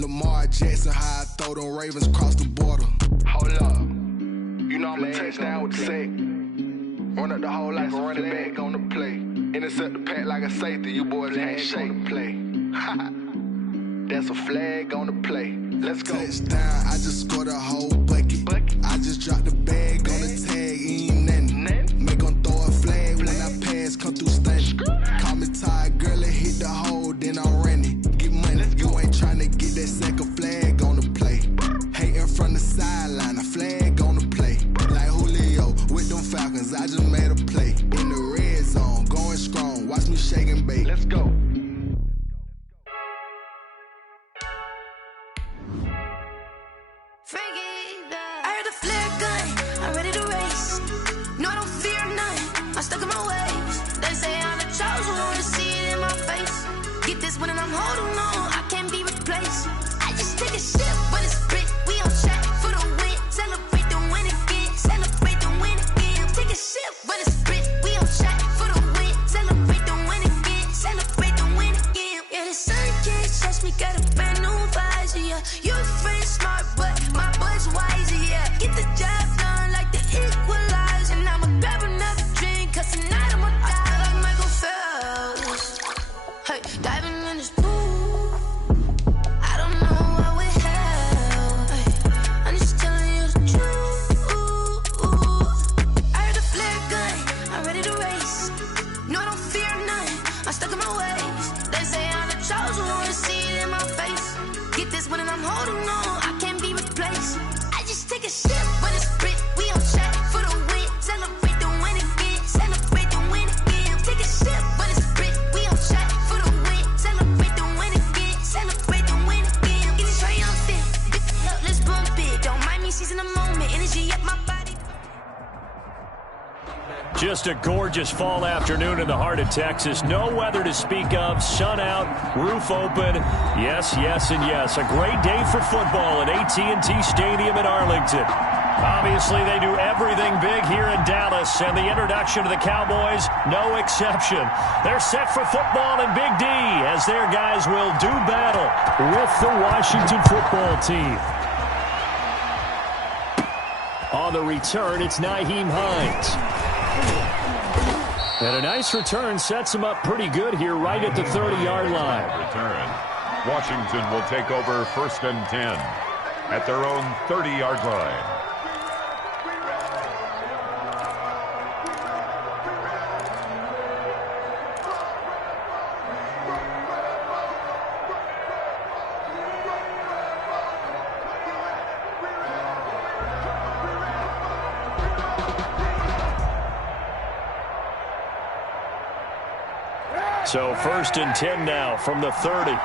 Lamar Jackson, how I throw them Ravens across the border. Hold up. You know I'm a touchdown with the sack. Run up the whole like a running back on the play. Intercept the pack like a safety. You boys ain't shake the play. That's a flag on the play. Let's go. Touchdown, I just scored a whole bucket. I just dropped the bag on the tag, ain't nothing. Make them throw a flag when I pass, come through stunning. Call me tired, girl, and hit the hole, then I'm running. Get money, you ain't tryna get that second flag on the play. Hating from the sideline, a flag on the play. Like Julio with them Falcons, I just made a play. In the red zone, going strong, watch me shake and bake. Let's go. I heard the flare gun, I'm ready to race. No, I don't fear none, I'm stuck in my ways. They say I'm the chosen one, to see it in my face. Get this one and I'm holding on, I can't be replaced. I just take a sip, but it's split, we on track for the win. Celebrate the win again, celebrate the win again. Take a sip, but it's split, we on track for the win. Celebrate the win again, celebrate the win again. Yeah, the sun can't touch me, got a brand new visor, yeah. You a friend smart, but my boy's wiser, yeah. Get the job done like the equalizer. And I'ma grab another drink, cause tonight I'ma die like Michael Phelps. Hey, diving in this pool, I don't know what we have. Hey, I'm just telling you the truth. I heard the flare gun, I'm ready to race. No, I don't fear none, I'm stuck in my ways. They say I'm the chosen one, to see it in my face. Get this one and I'm holding on, I can't be replaced. I just take a sip, but it's split, we on track for the win. Celebrate the win again, celebrate the win again. Take a sip, but it's split, we on track for the win. Celebrate the win again, celebrate the win again. Get it triumphant, up, let's bump it. Don't mind me seizing the moment, energy up my body. Just a gorgeous fall afternoon in the heart of Texas. No weather to speak of. Sun out, roof open. Yes, yes, and yes. A great day for football at AT&T Stadium in Arlington. Obviously, they do everything big here in Dallas, and the introduction to the Cowboys, no exception. They're set for football in Big D, as their guys will do battle with the Washington football team. On the return, it's Nyheim Hines. And a nice return sets him up pretty good here right at the 30-yard line. Return. Washington will take over 1st and 10 at their own 30-yard line. So 1st and 10 now from the 30.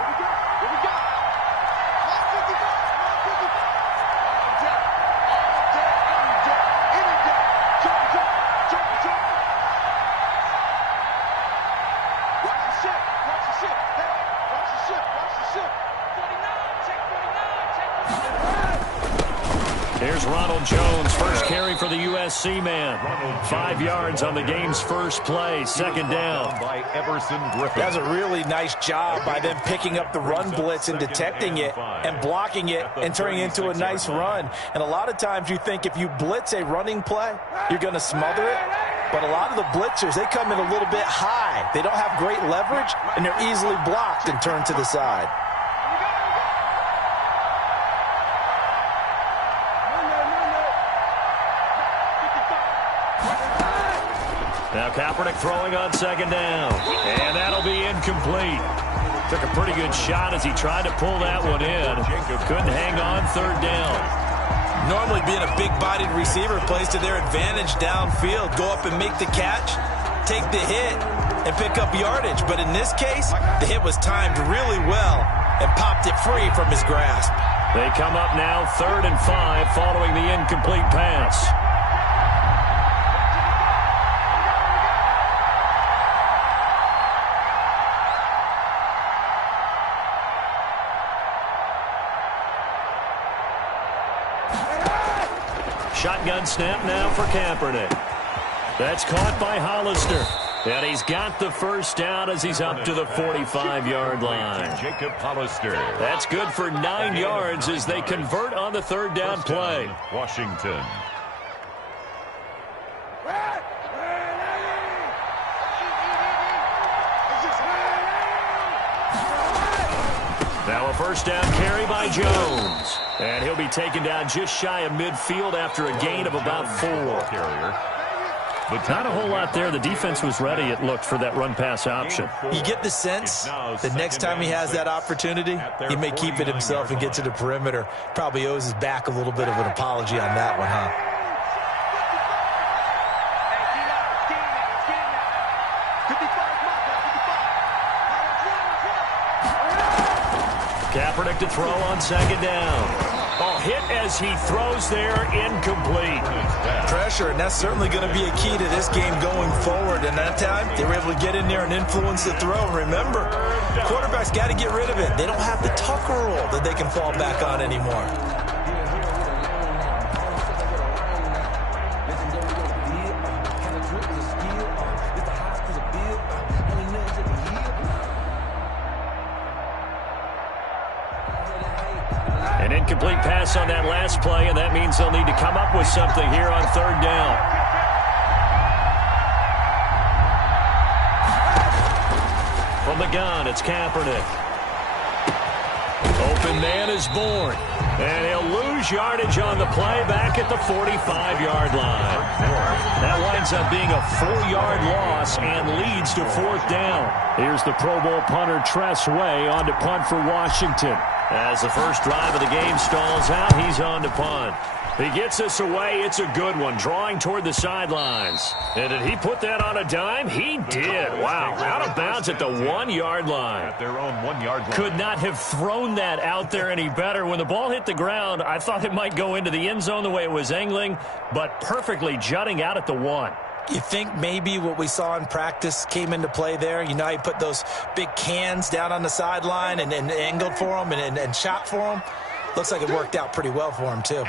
Here's Ronald Jones, first carry for the USC man. 5 yards on the game's first play, 2nd down. By Everson Griffin. That's a really nice job by them picking up the run blitz and detecting it and blocking it and turning it into a nice run. And a lot of times you think if you blitz a running play, you're going to smother it. But a lot of the blitzers, they come in a little bit high. They don't have great leverage, and they're easily blocked and turned to the side. Now Kaepernick throwing on 2nd down. And that'll be incomplete. Took a pretty good shot as he tried to pull that one in. Couldn't hang on 3rd down. Normally being a big-bodied receiver plays to their advantage downfield. Go up and make the catch, take the hit, and pick up yardage. But in this case, the hit was timed really well and popped it free from his grasp. They come up now 3rd and 5 following the incomplete pass. Shotgun snap now for Kaepernick. That's caught by Hollister. And he's got the first down as he's up to the 45-yard line. Jacob Hollister. That's good for 9 yards as they convert on the third down play. Washington. Now a first down carry by Jones. And he'll be taken down just shy of midfield after a gain of about 4. Not a whole lot there. The defense was ready, it looked, for that run-pass option. You get the sense that next time he has that opportunity, he may keep it himself and get to the perimeter. Probably owes his back a little bit of an apology on that one, huh? Kaepernick to throw on second down. Oh, hit as he throws there, incomplete. Pressure, and that's certainly going to be a key to this game going forward. And that time, they were able to get in there and influence the throw. And remember, quarterbacks got to get rid of it. They don't have the Tucker rule that they can fall back on anymore. An incomplete pass on that last play, and that means they'll need to come up with something here on third down. From the gun, it's Kaepernick. Open man is born. And he'll lose yardage on the play back at the 45-yard line. That winds up being a 4-yard loss and leads to fourth down. Here's the Pro Bowl punter Tress Way on to punt for Washington. As the first drive of the game stalls out, he's on to punt. He gets us away. It's a good one, drawing toward the sidelines. And did he put that on a dime? He did. Wow, out of bounds at the 1-yard line. At their own 1-yard line. Could not have thrown that out there any better. When the ball hit the ground, I thought it might go into the end zone the way it was angling, but perfectly jutting out at the 1. You think maybe what we saw in practice came into play there? You know, he put those big cans down on the sideline and angled for them and shot for them. Looks like it worked out pretty well for him, too.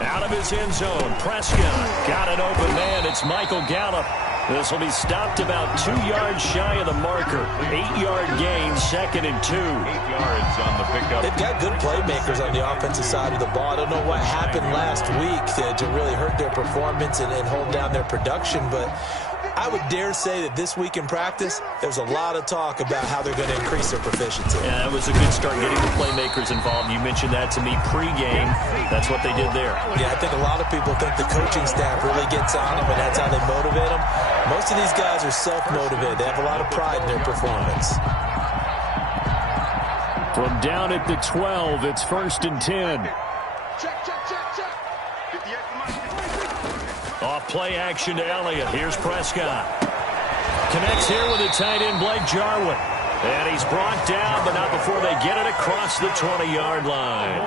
Out of his end zone, Prescott got an open man. It's Michael Gallup. This will be stopped about 2 yards shy of the marker. 8-yard gain, 2nd and 2. 8 yards on the pickup. They've got good playmakers on the offensive side of the ball. I don't know what happened last week to really hurt their performance and hold down their production, but I would dare say that this week in practice, there's a lot of talk about how they're going to increase their proficiency. Yeah, that was a good start getting the playmakers involved. You mentioned that to me pregame. That's what they did there. Yeah, I think a lot of people think the coaching staff really gets on them, and that's how they motivate them. Most of these guys are self-motivated. They have a lot of pride in their performance. From down at the 12, it's 1st and 10. Off play action to Elliott. Here's Prescott. Connects here with a tight end, Blake Jarwin. And he's brought down, but not before they get it across the 20-yard line.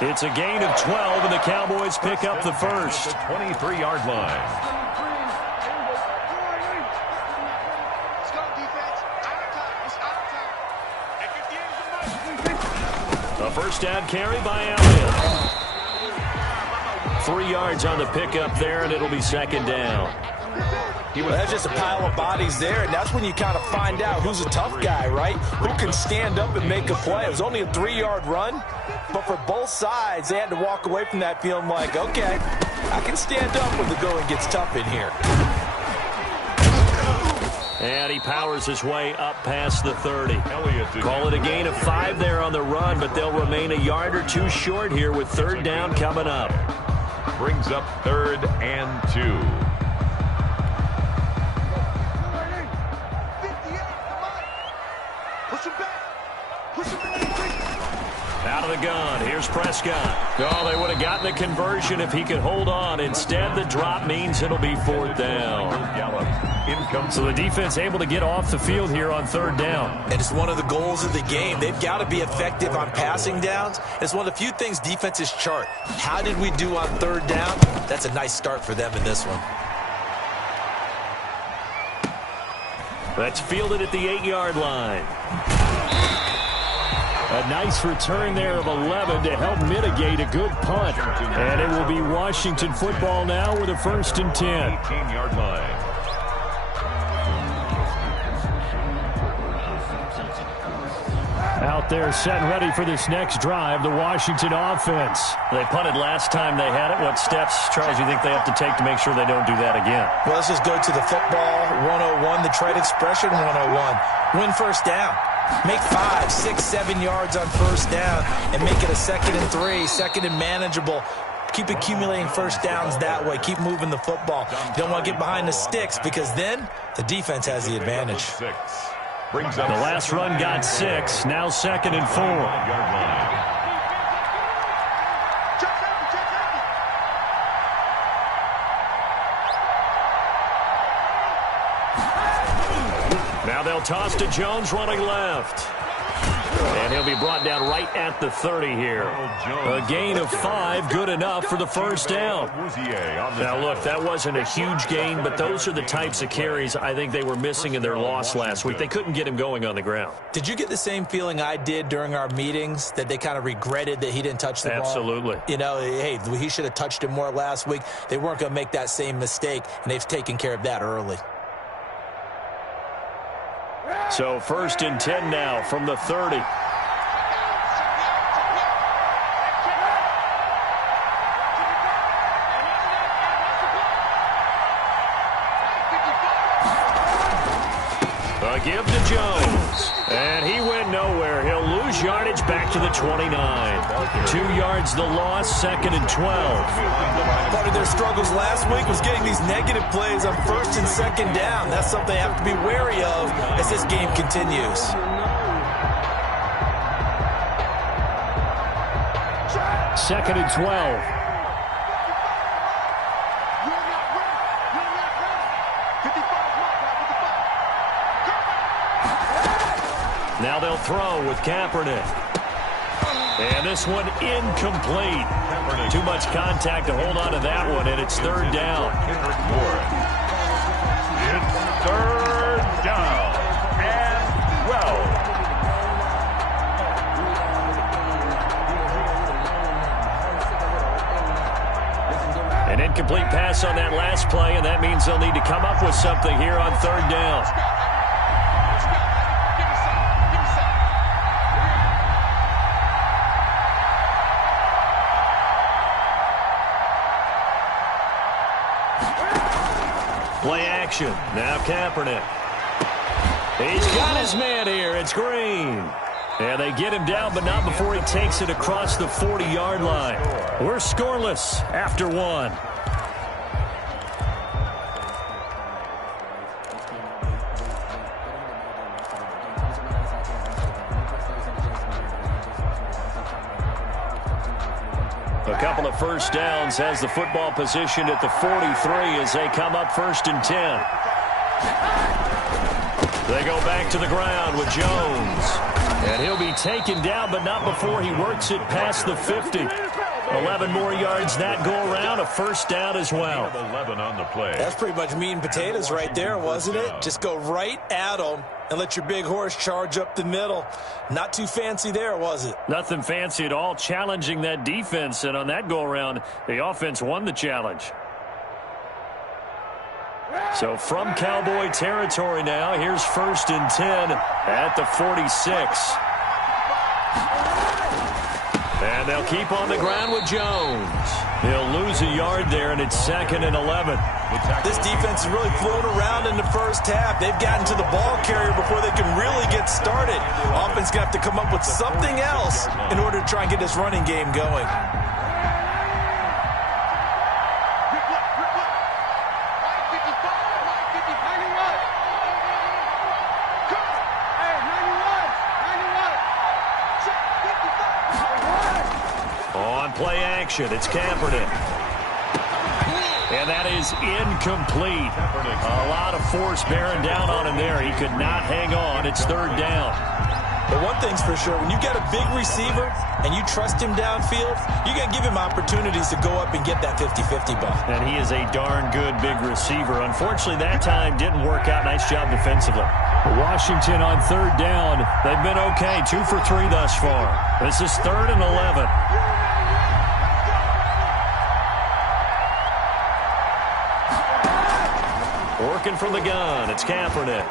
It's a gain of 12, and the Cowboys pick up the first. 23-yard line. A first down carry by Elliott. 3 yards on the pickup there, and it'll be 2nd down. Well, that's just a pile of bodies there, and that's when you kind of find out who's a tough guy, right? Who can stand up and make a play. It was only a 3-yard run, but for both sides, they had to walk away from that feeling like, okay, I can stand up when the going gets tough in here. And he powers his way up past the 30. Call it a gain of 5 there on the run, but they'll remain a yard or 2 short here with 3rd down coming up. Brings up 3rd and 2. Out of the gun, here's Prescott. Oh, they would have gotten the conversion if he could hold on. Instead, the drop means it'll be 4th down. So the defense able to get off the field here on 3rd down. And it's one of the goals of the game. They've got to be effective on passing downs. It's one of the few things defenses chart. How did we do on 3rd down? That's a nice start for them in this one. That's fielded at the 8-yard line. A a nice return there of 11 to help mitigate a good punt. And it will be Washington football now with a 1st and 10. 18-yard line. Out there set and ready for this next drive, the Washington offense. They punted last time they had it. What steps, Charles, you think they have to take to make sure they don't do that again? Well, let's just go to the football 101, the trade expression 101. Win first down. Make 5, 6, 7 yards on first down and make it a 2nd and 3, 2nd and manageable. Keep accumulating first downs that way. Keep moving the football. You don't want to get behind the sticks because then the defense has the advantage. The last run got 6. Now 2nd and 4. Now they'll toss to Jones running left. And he'll be brought down right at the 30 here. A gain of 5, good enough for the first down. Now, look, that wasn't a huge gain, but those are the types of carries I think they were missing in their loss last week. They couldn't get him going on the ground. Did you get the same feeling I did during our meetings, that they kind of regretted that he didn't touch the ball? Absolutely. You know, hey, he should have touched it more last week. They weren't going to make that same mistake, and they've taken care of that early. So 1st and 10 now from the 30. A give to Jones. And he went nowhere. He'll lose yardage back to the 29. 2 yards the loss, 2nd and 12. Part of their struggles last week was getting these negative plays on 1st and 2nd down. That's something they have to be wary of as this game continues. Second and 12. Now they'll throw with Kaepernick. And this one incomplete. Too much contact to hold on to that one, and it's 3rd down. It's 3rd down and 12. An incomplete pass on that last play, and that means they'll need to come up with something here on 3rd down. Play action. Now Kaepernick. He's got his man here. It's Green. And they get him down, but not before he takes it across the 40-yard line. We're scoreless after 1. A couple of first downs has the football positioned at the 43 as they come up 1st and 10. They go back to the ground with Jones. And he'll be taken down, but not before he works it past the 50. 11 more yards that go around, a 1st down as well. 11 on the play. That's pretty much meat and potatoes right there, wasn't it? Just go right at them and let your big horse charge up the middle. Not too fancy there, was it? Nothing fancy at all, challenging that defense. And on that go-around, the offense won the challenge. So from Cowboy territory now, here's 1st and 10 at the 46. And they'll keep on the ground with Jones. He'll lose a yard there, and it's 2nd and 11. This defense has really flown around in the first half. They've gotten to the ball carrier before they can really get started. Offense going to have to come up with something else in order to try and get this running game going. Play action. It's Kaepernick. And that is incomplete. A lot of force bearing down on him there. He could not hang on. It's 3rd down. But one thing's for sure, when you got a big receiver and you trust him downfield, you're going to give him opportunities to go up and get that 50-50 ball. And he is a darn good big receiver. Unfortunately, that time didn't work out. Nice job defensively. Washington on third down. They've been okay. 2 for 3 thus far. This is 3rd and 11. Working from the gun. It's Kaepernick.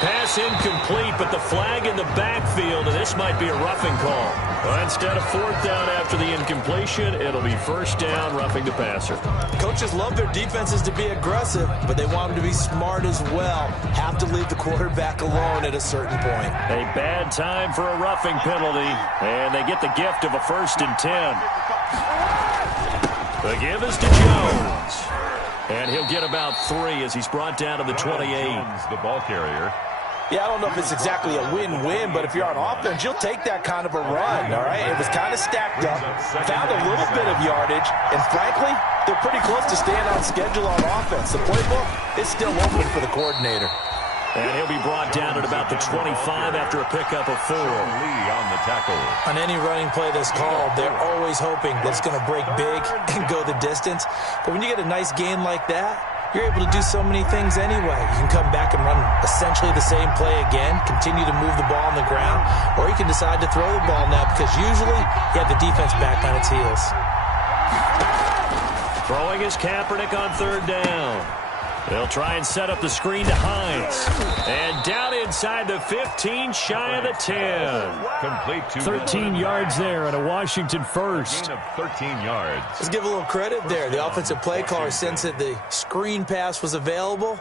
Pass incomplete, but the flag in the backfield, and this might be a roughing call. Well, instead of 4th down after the incompletion, it'll be 1st down, roughing the passer. Coaches love their defenses to be aggressive, but they want them to be smart as well. Have to leave the quarterback alone at a certain point. A bad time for a roughing penalty, and they get the gift of a 1st and 10. The give is to Jones. And he'll get about 3 as he's brought down to the 28. The ball carrier. Yeah, I don't know if it's exactly a win-win, but if you're on offense, you'll take that kind of a run, all right? It was kind of stacked up, found a little bit of yardage, and frankly, they're pretty close to staying on schedule on offense. The playbook is still open for the coordinator. And he'll be brought down at about the 25 after a pickup of 4. Lee on the tackle. On any running play that's called, they're always hoping that it's going to break big and go the distance. But when you get a nice gain like that, you're able to do so many things anyway. You can come back and run essentially the same play again, continue to move the ball on the ground, or you can decide to throw the ball now because usually you have the defense back on its heels. Throwing is Kaepernick on 3rd down. They'll try and set up the screen to Hines. And down inside the 15, shy of the 10. Complete to 13 yards there and a Washington 1st. Gain of 13 yards. Let's give a little credit there. The offensive play caller sensed that the screen pass was available.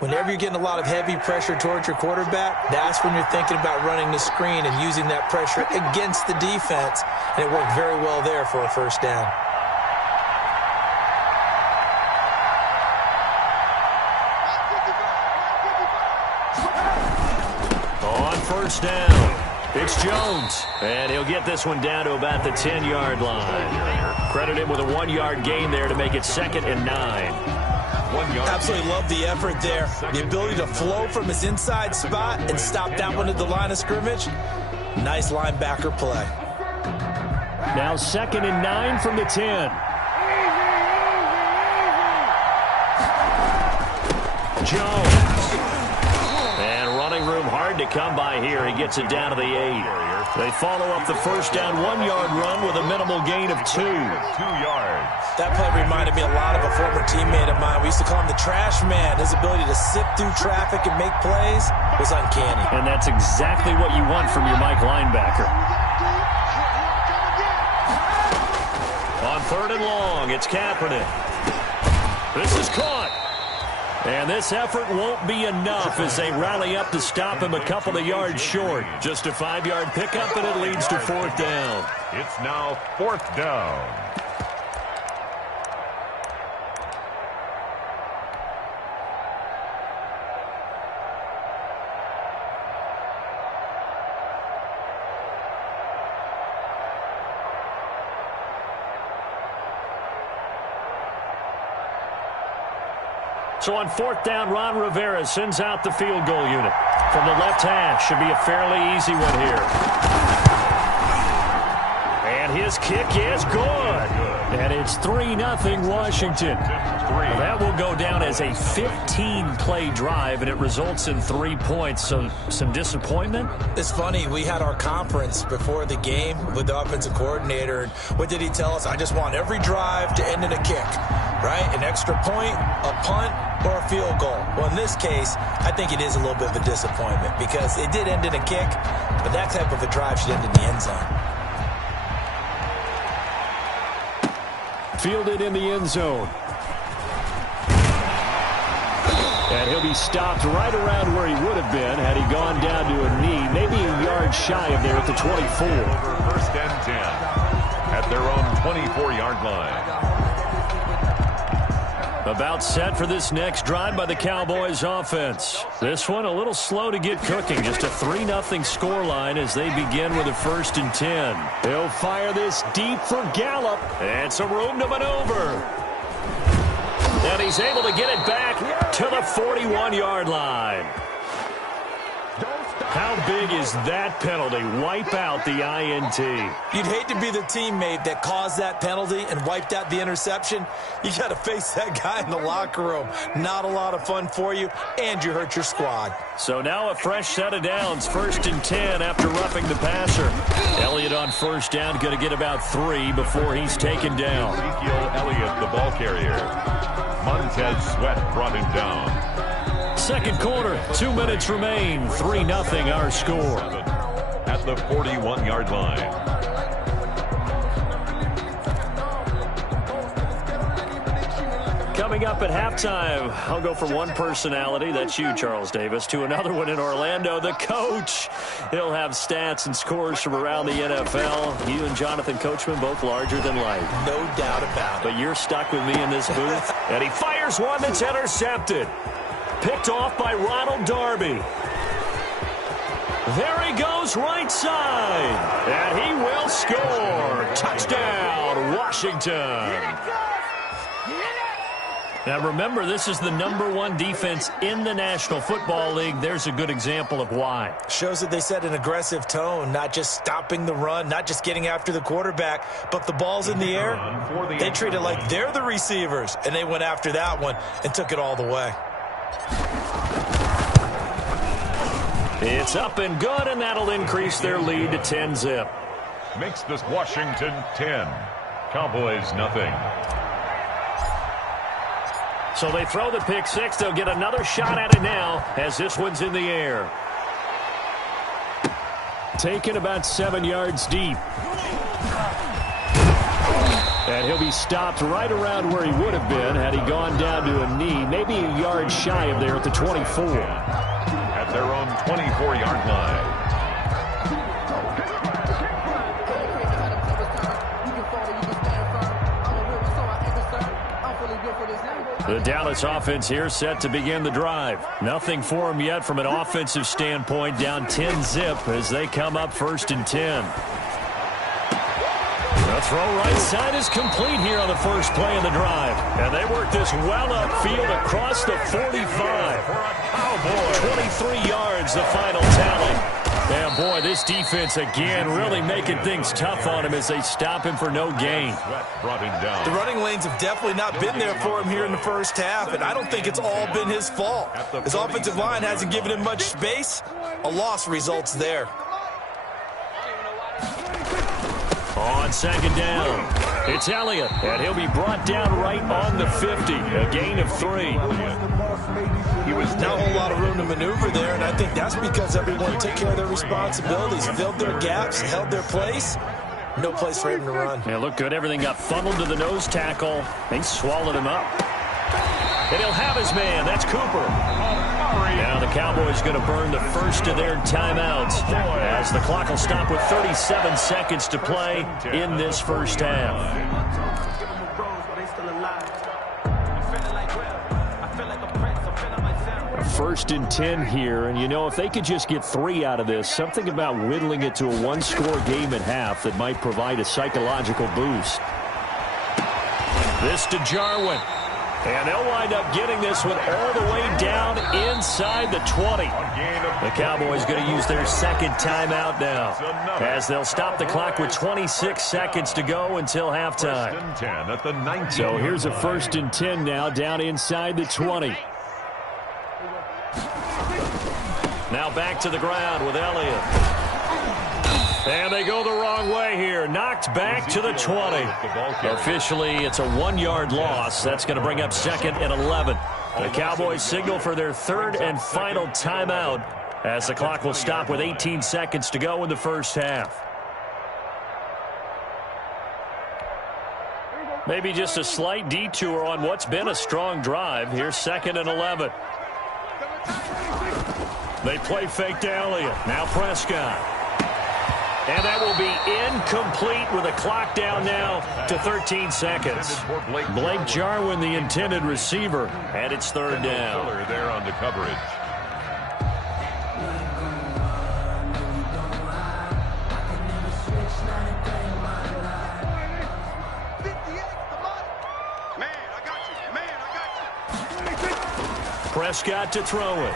Whenever you're getting a lot of heavy pressure towards your quarterback, that's when you're thinking about running the screen and using that pressure against the defense. And it worked very well there for a 1st down. On 1st down, it's Jones. And he'll get this one down to about the 10-yard line. Credit him with a 1-yard gain there to make it 2nd and 9. 1 yard. Absolutely love the effort there. The ability to flow from his inside spot and stop that one at the line of scrimmage. Nice linebacker play. Now 2nd and 9 from the 10. Jones. And running room hard to come by here. He gets it down to the 8. They follow up the 1st down 1-yard run with a minimal gain of 2. 2 yards. That play reminded me a lot of a former teammate of mine. We used to call him the trash man. His ability to sift through traffic and make plays was uncanny. And that's exactly what you want from your Mike linebacker. On 3rd and long, it's Kaepernick. This is caught. And this effort won't be enough as they rally up to stop him a couple of yards short. Just a 5-yard pickup, and it leads to 4th down. It's now 4th down. So on 4th down, Ron Rivera sends out the field goal unit. From the left hash, should be a fairly easy one here. And his kick is good. And it's 3-0 Washington. Well, that will go down as a 15-play drive, and it results in 3 points. So some disappointment? It's funny. We had our conference before the game with the offensive coordinator. And what did he tell us? I just want every drive to end in a kick, right? An extra point, a punt, or a field goal. Well, in this case, I think it is a little bit of a disappointment because it did end in a kick, but that type of a drive should end in the end zone. Fielded in the end zone. And he'll be stopped right around where he would have been had he gone down to a knee, maybe a yard shy of there at the 24. Over 1st and 10 at their own 24-yard line. About set for this next drive by the Cowboys offense. This one a little slow to get cooking. Just a 3-0 scoreline as they begin with a 1st and 10. They'll fire this deep for Gallup. And some room to maneuver. And he's able to get it back to the 41-yard line. How How big is that penalty? Wipe out the INT. You'd hate to be the teammate that caused that penalty and wiped out the interception. You got to face that guy in the locker room. Not a lot of fun for you, and you hurt your squad. So now a fresh set of downs. 1st and 10 after roughing the passer. Elliott on first down, going to get about 3 before he's taken down. Ezekiel Elliott, the ball carrier. Montez Sweat brought him down. Second quarter, 2 minutes remain. 3-0 our score. At the 41-yard line. Coming up at halftime, I'll go from one personality, that's you, Charles Davis, to another one in Orlando, the coach. He'll have stats and scores from around the NFL. You and Jonathan Coachman, both larger than life. No doubt about it. But you're stuck with me in this booth. And he fires one that's intercepted. Picked off by Ronald Darby. There he goes right side. And he will score. Touchdown, Washington. Now remember, this is the #1 defense in the National Football League. There's a good example of why. Shows that they set an aggressive tone, not just stopping the run, not just getting after the quarterback, but the ball's in the air. They treat it like they're the receivers, and they went after that one and took it all the way. It's up and good, and that'll increase their lead to 10-zip. Makes this Washington 10. Cowboys nothing. So they throw the pick six. They'll get another shot at it now as this one's in the air. Taken about 7 yards deep. And he'll be stopped right around where he would have been had he gone down to a knee, maybe a yard shy of there at the 24. At their own 24-yard line. The Dallas offense here set to begin the drive. Nothing for them yet from an offensive standpoint, down 10-zip as they come up 1st and 10. The throw right side is complete here on the first play of the drive. And they work this well upfield across the 45. 23 yards, the final tally. And boy, this defense again really making things tough on him as they stop him for no gain. The running lanes have definitely not been there for him here in the first half, and I don't think it's all been his fault. His offensive line hasn't given him much space. A loss results there. On second down, it's Elliott, and he'll be brought down right on the 50, a gain of 3. He was not a whole lot of room to maneuver there, and I think that's because everyone took care of their responsibilities, filled their gaps, held their place. No place for him to run. Yeah, looked good. Everything got funneled to the nose tackle. They swallowed him up. And he'll have his man. That's Cooper. Now the Cowboys going to burn the first of their timeouts as the clock will stop with 37 seconds to play in this first half. 1st and 10 here, and you know, if they could just get 3 out of this, something about whittling it to a one-score game at half that might provide a psychological boost. This to Jarwin. And they'll wind up getting this one all the way down inside the 20. The Cowboys going to use their second timeout now as they'll stop the clock with 26 seconds to go until halftime. So here's a 1st and 10 now down inside the 20. Now back to the ground with Elliott. And they go the wrong way here. Knocked back to the 20. Officially, it's a 1-yard loss. That's going to bring up 2nd and 11. The Cowboys signal for their 3rd and final timeout as the clock will stop with 18 seconds to go in the first half. Maybe just a slight detour on what's been a strong drive. Here's 2nd and 11. They play fake to Elliott. Now Prescott. And that will be incomplete with a clock down now to 13 seconds. Blake Jarwin, the intended receiver, and it's 3rd down. There on the coverage. Prescott to throw it.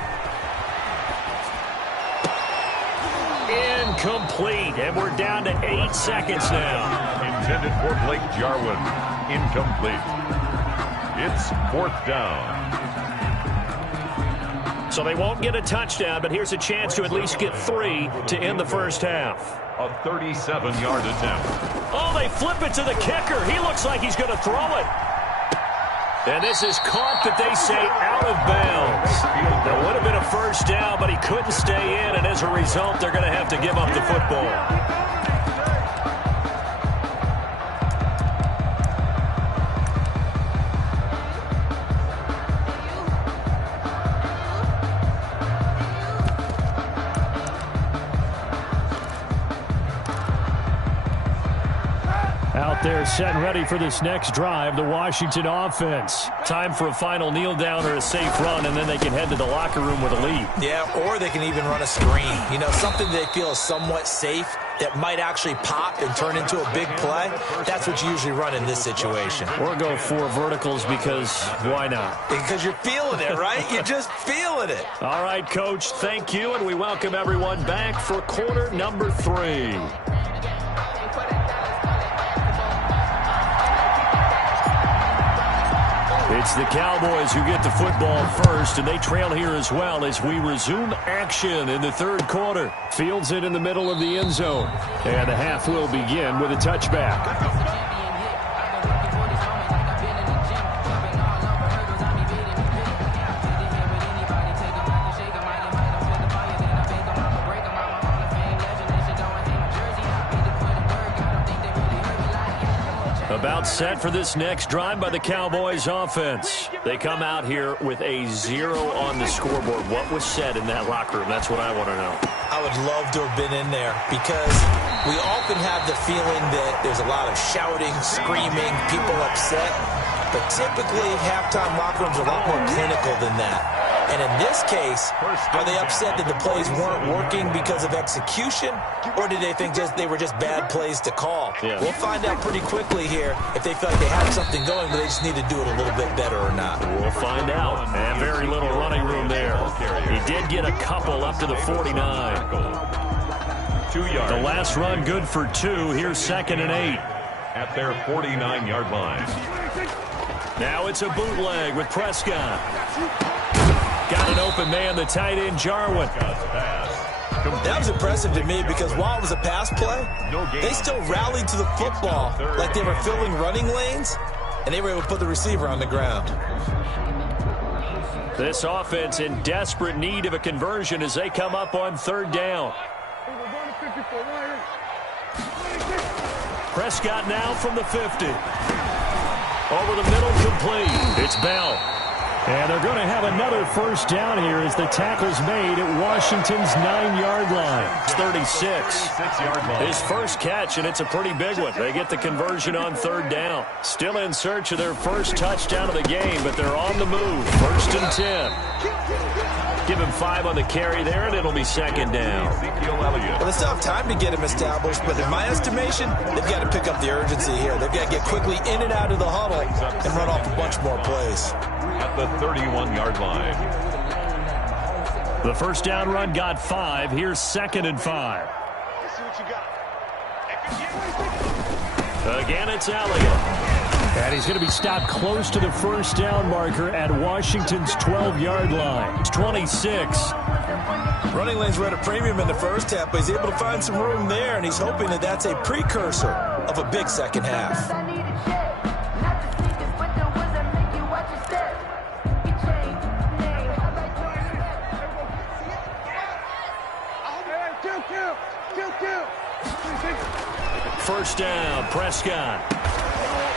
incomplete, and we're down to 8 seconds now. Intended for Blake Jarwin. Incomplete. It's 4th down. So they won't get a touchdown, but here's a chance to at least get 3 to end the first half. A 37-yard attempt. Oh, they flip it to the kicker. He looks like he's going to throw it. And this is caught, but they say out of bounds. That would have been a first down, but he couldn't stay in, and as a result, they're going to have to give up the football. Out there set and ready for this next drive, the Washington offense. Time for a final kneel down or a safe run, and then they can head to the locker room with a lead. Yeah, or they can even run a screen. You know, something they feel is somewhat safe that might actually pop and turn into a big play. That's what you usually run in this situation. Or go 4 verticals because why not? Because you're feeling it, right? You're just feeling it. All right, Coach, thank you, and we welcome everyone back for quarter number 3. It's the Cowboys who get the football first, and they trail here as well as we resume action in the 3rd quarter. Fields it in the middle of the end zone, and the half will begin with a touchback. About set for this next drive by the Cowboys offense. They come out here with a 0 on the scoreboard. What was said in that locker room? That's what I want to know. I would love to have been in there because we often have the feeling that there's a lot of shouting, screaming, people upset. But typically, halftime locker rooms are a lot more clinical than that. And in this case, are they upset that the plays weren't working because of execution, or did they think they were just bad plays to call? Yeah. We'll find out pretty quickly here if they feel like they had something going, but they just need to do it a little bit better or not. We'll find out. And very little running room there. He did get a couple up to the 49. 2 yards. The last run good for 2. Here's 2nd and 8. At their 49-yard line. Now it's a bootleg with Prescott. Got an open man, the tight end, Jarwin. That was impressive to me because while it was a pass play, they still rallied to the football like they were filling running lanes, and they were able to put the receiver on the ground. This offense in desperate need of a conversion as they come up on 3rd down. Prescott now from the 50. Over the middle, complete. It's Bell. And they're going to have another first down here as the tackle's made at Washington's 9-yard line. It's 36. His first catch, and it's a pretty big one. They get the conversion on 3rd down. Still in search of their first touchdown of the game, but they're on the move. 1st and 10. Give him 5 on the carry there, and it'll be 2nd down. Well, they still have time to get him established, but in my estimation, they've got to pick up the urgency here. They've got to get quickly in and out of the huddle and run off a bunch more plays. At the 31-yard line. The first down run got 5. Here's 2nd and 5. Again, it's Elliott. And he's going to be stopped close to the first down marker at Washington's 12-yard line. It's 26. Running lanes were at a premium in the first half, but he's able to find some room there, and he's hoping that that's a precursor of a big second half. First down, Prescott.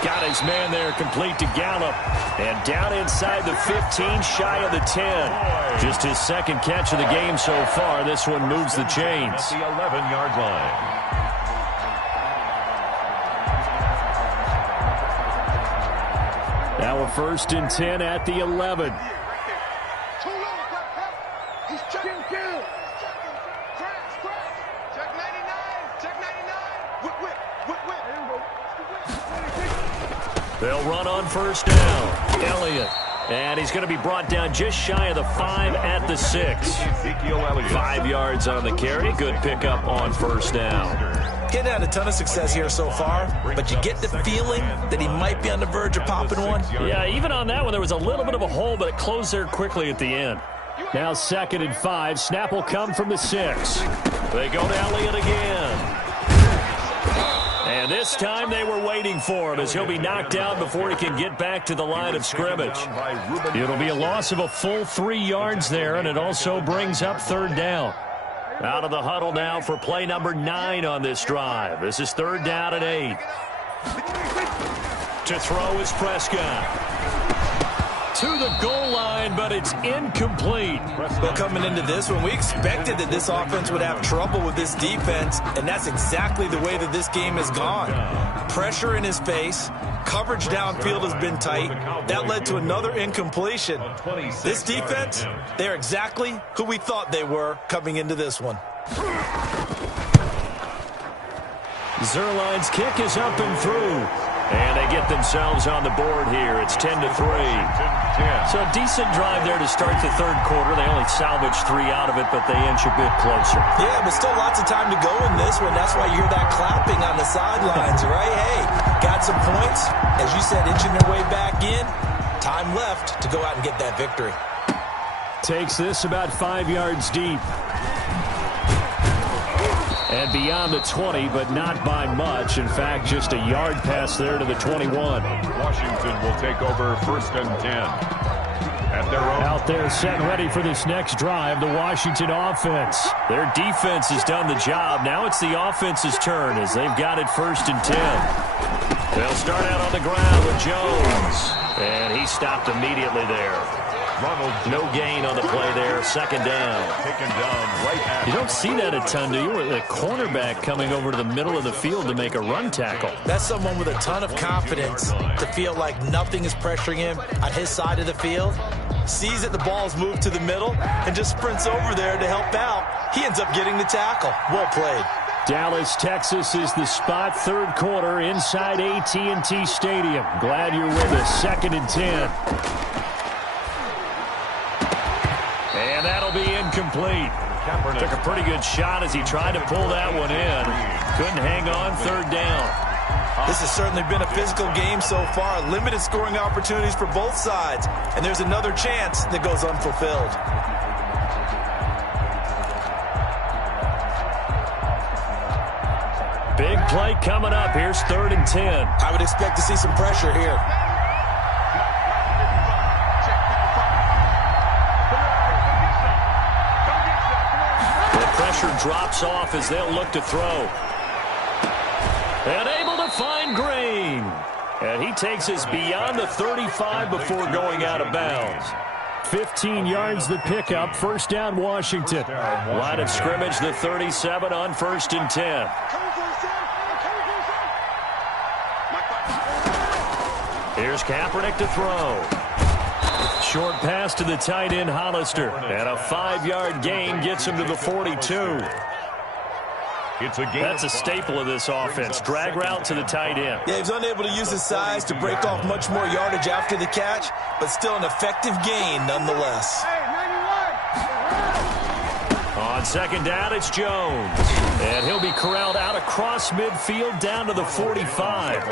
Got his man there, complete to Gallup. And down inside the 15, shy of the 10. Just his 2nd catch of the game so far. This one moves the chains. At the 11-yard line. Now a 1st and 10 at the 11. They'll run on 1st down. Elliott. And he's going to be brought down just shy of the 5 at the 6. 5 yards on the carry. Good pickup on first down. Getting had a ton of success here so far, but you get the feeling that he might be on the verge of popping one. Yeah, even on that one, there was a little bit of a hole, but it closed there quickly at the end. Now 2nd and 5. Snap will come from the 6. They go to Elliott again. And this time they were waiting for him as he'll be knocked down before he can get back to the line of scrimmage. It'll be a loss of a full 3 yards there, and it also brings up 3rd down. Out of the huddle now for play number 9 on this drive. This is 3rd down and 8. To throw is Prescott. To the goal line, but it's incomplete. Well, coming into this one, we expected that this offense would have trouble with this defense, and that's exactly the way that this game has gone. Pressure in his face. Coverage downfield has been tight. That led to another incompletion. This defense, they're exactly who we thought they were coming into this one. Zerline's kick is up and through. And they get themselves on the board here. It's 10-3. So a decent drive there to start the 3rd quarter. They only salvaged 3 out of it, but they inch a bit closer. Yeah, but still lots of time to go in this one. That's why you hear that clapping on the sidelines, right? Hey, got some points. As you said, inching their way back in. Time left to go out and get that victory. Takes this about 5 yards deep. And beyond the 20, but not by much. In fact, just a yard pass there to the 21. Washington will take over 1st and 10. At their own. Out there set and ready for this next drive, the Washington offense. Their defense has done the job. Now it's the offense's turn as they've got it 1st and 10. They'll start out on the ground with Jones. And he stopped immediately there. No gain on the play there. 2nd down. Taken down right at. You don't see that a ton, do you? With a cornerback coming over to the middle of the field to make a run tackle. That's someone with a ton of confidence to feel like nothing is pressuring him on his side of the field. Sees that the ball's moved to the middle and just sprints over there to help out. He ends up getting the tackle. Well played. Dallas, Texas is the spot. 3rd quarter inside AT&T Stadium. Glad you're with us. 2nd and 10. And that'll be incomplete. Took a pretty good shot as he tried to pull that one in. Couldn't hang on. 3rd down. This has certainly been a physical game so far. Limited scoring opportunities for both sides. And there's another chance that goes unfulfilled. Big play coming up. Here's 3rd and 10. I would expect to see some pressure here. Drops off as they'll look to throw. And able to find Green. And he takes us beyond the 35 before going out of bounds. 15 yards the pickup. 1st down Washington. Line of scrimmage the 37 on 1st and 10. Here's Kaepernick to throw. Short pass to the tight end, Hollister. And a 5-yard gain gets him to the 42. That's a staple of this offense. Drag route to the tight end. Yeah, he was unable to use his size to break off much more yardage after the catch, but still an effective gain nonetheless. On 2nd down, it's Jones. And he'll be corralled out across midfield down to the 45.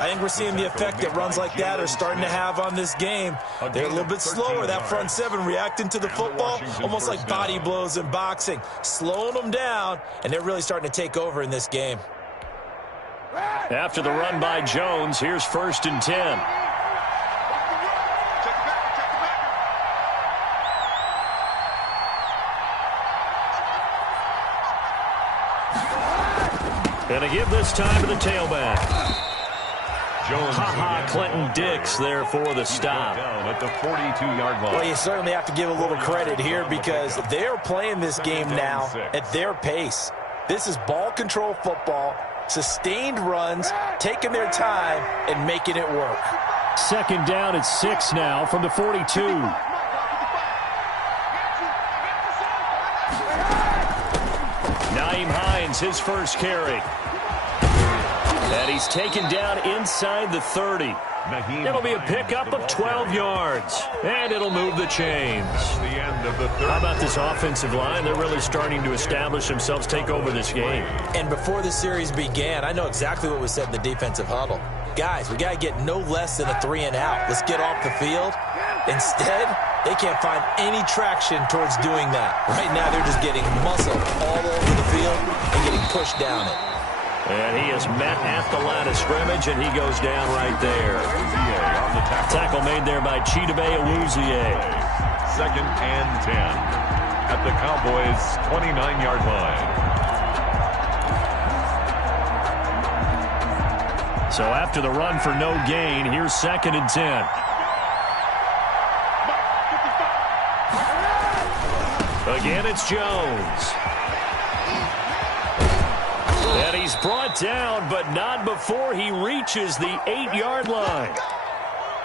I think we're seeing the effect that runs like that are starting to have on this game. They're a little bit slower, that front 7 reacting to the football, almost like body blows in boxing, slowing them down, and they're really starting to take over in this game. After the run by Jones, here's 1st and 10. And a give this time to the tailback. Clinton Dix there for the stop. At the 42-yard line. Well, you certainly have to give a little credit here because they're playing this game now at their pace. This is ball control football, sustained runs, taking their time and making it work. 2nd down at 6 now from the 42. Nyheim Hines, his first carry. And he's taken down inside the 30. It'll be a pickup of 12 yards, and it'll move the chains. How about this offensive line? They're really starting to establish themselves, take over this game. And before the series began, I know exactly what was said in the defensive huddle. Guys, we got to get no less than a 3-and-out. Let's get off the field. Instead, they can't find any traction towards doing that. Right now, they're just getting muscled all over the field and getting pushed down it. And he is met at the line of scrimmage, and he goes down right there. Tackle made there by Chidobe Awuzie. 2nd and 10 at the Cowboys' 29-yard line. So after the run for no gain, here's 2nd and 10. Again, it's Jones. And he's brought down, but not before he reaches the 8-yard line.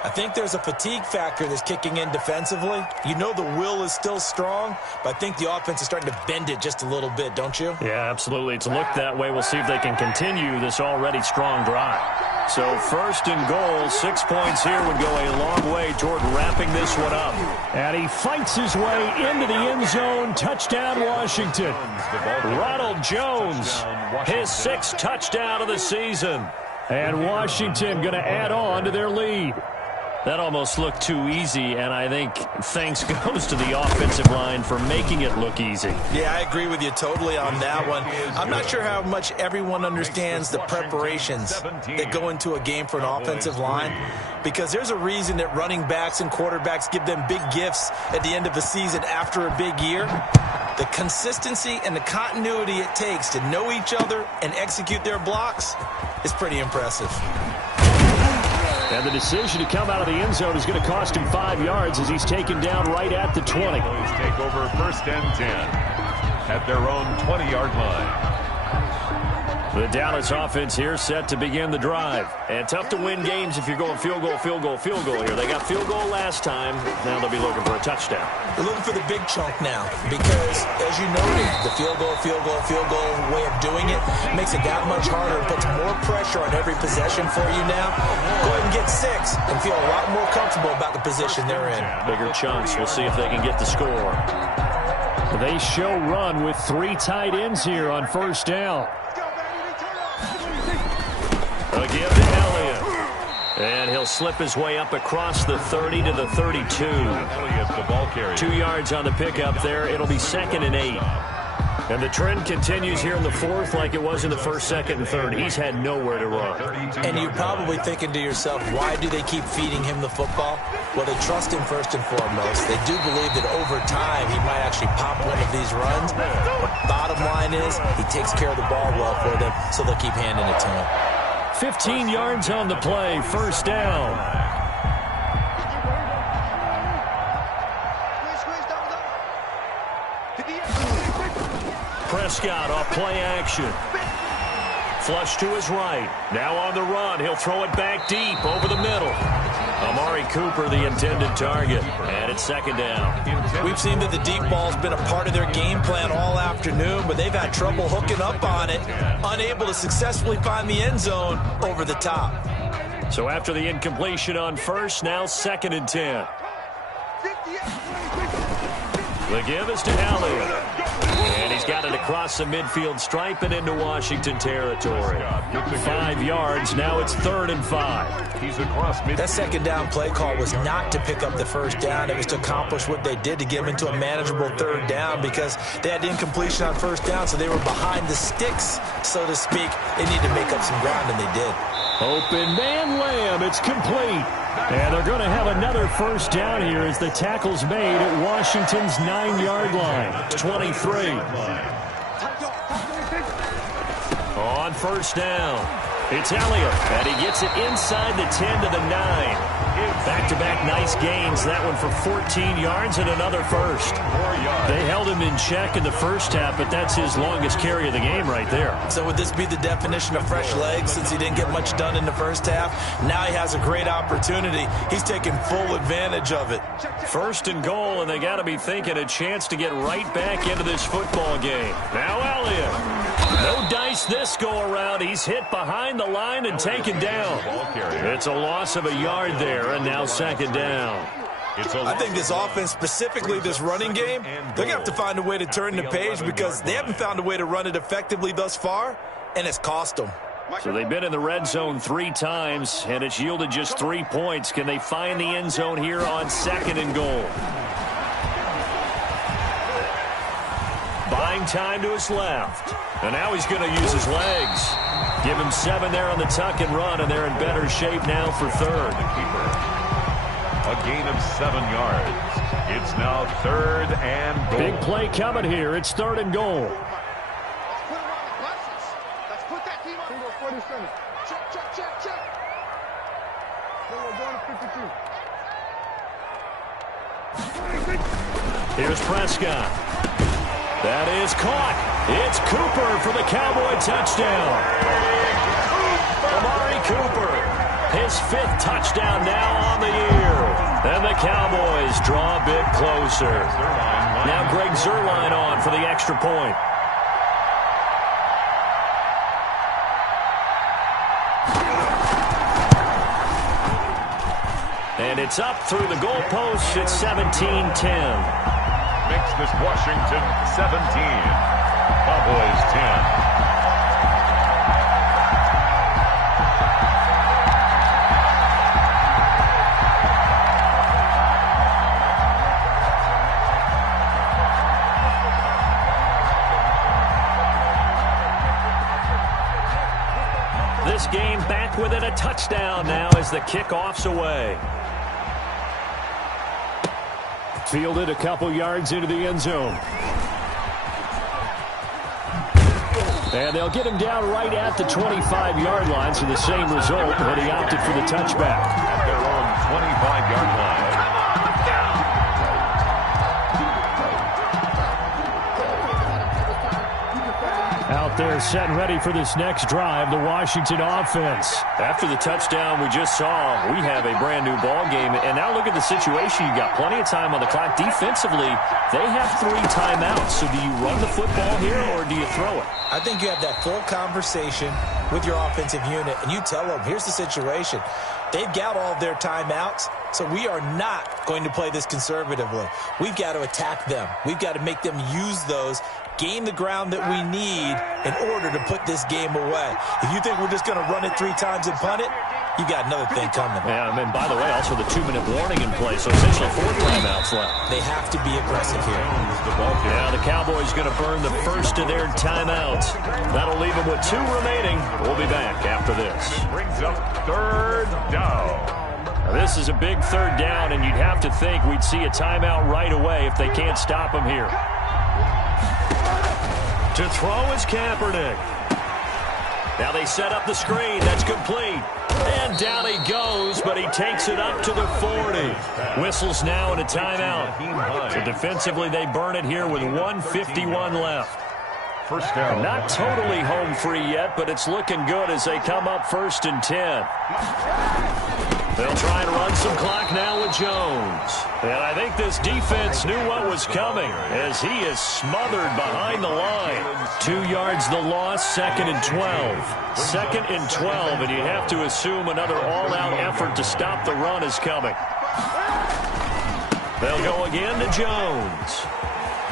I think there's a fatigue factor that's kicking in defensively. You know the will is still strong, but I think the offense is starting to bend it just a little bit, don't you? Yeah, absolutely. It's looked that way. We'll see if they can continue this already strong drive. So 1st and goal, 6 points here would go a long way toward wrapping this one up. And he fights his way into the end zone. Touchdown, Washington. Ronald Jones, his 6th touchdown of the season. And Washington going to add on to their lead. That almost looked too easy, and I think thanks goes to the offensive line for making it look easy. Yeah, I agree with you totally on that one. I'm not sure how much everyone understands the preparations that go into a game for an offensive line, because there's a reason that running backs and quarterbacks give them big gifts at the end of the season after a big year. The consistency and the continuity it takes to know each other and execute their blocks is pretty impressive. And the decision to come out of the end zone is going to cost him 5 yards as he's taken down right at the 20. Take over 1st and 10 at their own 20-yard line. The Dallas offense here set to begin the drive. And tough to win games if you're going field goal, field goal, field goal here. They got field goal last time. Now they'll be looking for a touchdown. They're looking for the big chunk now because, as you noted, the field goal way of doing it makes it that much harder. It puts more pressure on every possession for you now. Go ahead and get 6 and feel a lot more comfortable about the position they're in. Bigger chunks. We'll see if they can get the score. They show run with 3 tight ends here on 1st down. A give to Elliott. And he'll slip his way up across the 30 to the 32. 2 yards on the pickup there. It'll be 2nd and 8. And the trend continues here in the 4th like it was in the 1st, 2nd, and 3rd. He's had nowhere to run. And you're probably thinking to yourself, why do they keep feeding him the football? Well, they trust him first and foremost. They do believe that over time he might actually pop one of these runs. But bottom line is he takes care of the ball well for them, so they'll keep handing it to him. 15 yards on the play, 1st down. Prescott off play action. Flush to his right. Now on the run. He'll throw it back deep over the middle. Amari Cooper, the intended target. And it's 2nd down. We've seen that the deep ball's been a part of their game plan all afternoon, but they've had trouble hooking up on it, unable to successfully find the end zone over the top. So after the incompletion on 1st, now 2nd and 10. The give is to Elliott. And he's got it across the midfield stripe and into Washington territory. 5 yards. Now it's 3rd and 5. He's across mid. That 2nd down play call was not to pick up the 1st down. It was to accomplish what they did to get them into a manageable 3rd down because they had incompletion on 1st down, so they were behind the sticks, so to speak. They needed to make up some ground, and they did. Open man Lamb. It's complete. And they're going to have another 1st down here as the tackle's made at Washington's 9-yard line. 23. On 1st down. It's Elliott, and he gets it inside the 10 to the 9. Back-to-back nice gains. That one for 14 yards and another 1st. They held him in check in the 1st half, but that's his longest carry of the game right there. So would this be the definition of fresh legs since he didn't get much done in the 1st half? Now he has a great opportunity. He's taking full advantage of it. 1st and goal, and they got to be thinking a chance to get right back into this football game. Now Elliott. No dice this go-around. He's hit behind the line and taken down. It's a loss of a yard there, and now second down. I think this offense, specifically this running game, they're going to have to find a way to turn the page because they haven't found a way to run it effectively thus far, and it's cost them. So they've been in the red zone 3 times, and it's yielded just 3 points. Can they find the end zone here on 2nd and goal? Buying time to his left. And now he's going to use his legs. Give him 7 there on the tuck and run, and they're in better shape now for 3rd. A gain of 7 yards. It's now 3rd and goal. Big play coming here. It's 3rd and goal. Here's Prescott. That is caught. It's Cooper for the Cowboy touchdown. Amari Cooper, his 5th touchdown now on the year. And the Cowboys draw a bit closer. Now Greg Zuerlein on for the extra point. And it's up through the goalpost. It's 17-10. Makes this Washington 17. Cowboys 10. This game back within a touchdown now as the kickoff's away. Fielded a couple yards into the end zone. And they'll get him down right at the 25-yard line, so the same result, but he opted for the touchback. At their own 25-yard line. Out there set and ready for this next drive, the Washington offense. After the touchdown we just saw, we have a brand new ball game. And now look at the situation. You've got plenty of time on the clock. Defensively, they have 3 timeouts. So do you run the football here or do you throw it? I think you have that full conversation with your offensive unit, and you tell them, here's the situation. They've got all of their timeouts, so we are not going to play this conservatively. We've got to attack them. We've got to make them use those, gain the ground that we need in order to put this game away. If you think we're just going to run it 3 times and punt it, you got another thing coming. Yeah, and by the way, also the 2-minute warning in play, so essentially 4 timeouts left. They have to be aggressive here. Yeah, the Cowboys going to burn the first of their timeouts. That'll leave them with 2 remaining. We'll be back after this. Brings up 3rd down. Now, this is a big 3rd down, and you'd have to think we'd see a timeout right away if they can't stop him here. To throw is Kaepernick. Now they set up the screen. That's complete. And down he goes, but he takes it up to the 40. Whistles now and a timeout. So defensively, they burn it here with 1:51 left. First down. Not totally home free yet, but it's looking good as they come up 1st and 10. They'll try and run some clock now with Jones. And I think this defense knew what was coming as he is smothered behind the line. 2 yards the loss, 2nd and 12. 2nd and 12, and you have to assume another all-out effort to stop the run is coming. They'll go again to Jones.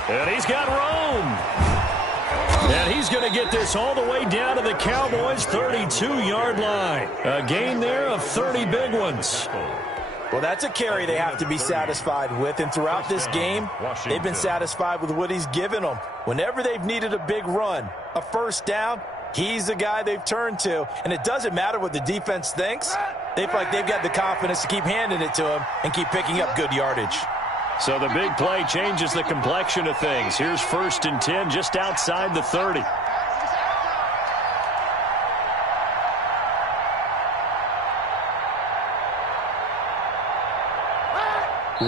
And he's got Rome. And he's going to get this all the way down to the Cowboys' 32-yard line. A gain there of 30 big ones. Well, that's a carry they have to be satisfied with. And throughout this game, they've been satisfied with what he's given them. Whenever they've needed a big run, a 1st down, he's the guy they've turned to. And it doesn't matter what the defense thinks. They feel like they've got the confidence to keep handing it to him and keep picking up good yardage. So the big play changes the complexion of things. Here's 1st and 10 just outside the 30.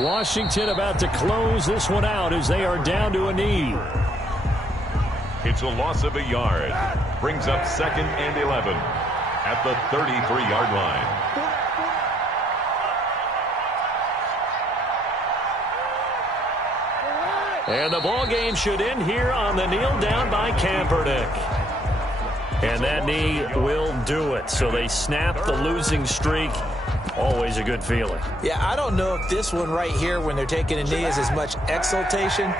Washington about to close this one out as they are down to a knee. It's a loss of a yard. Brings up 2nd and 11 at the 33-yard line. And the ball game should end here on the kneel down by Kaepernick. And that knee will do it. So they snap the losing streak. Always a good feeling. Yeah, I don't know if this one right here, when they're taking a knee, is as much exultation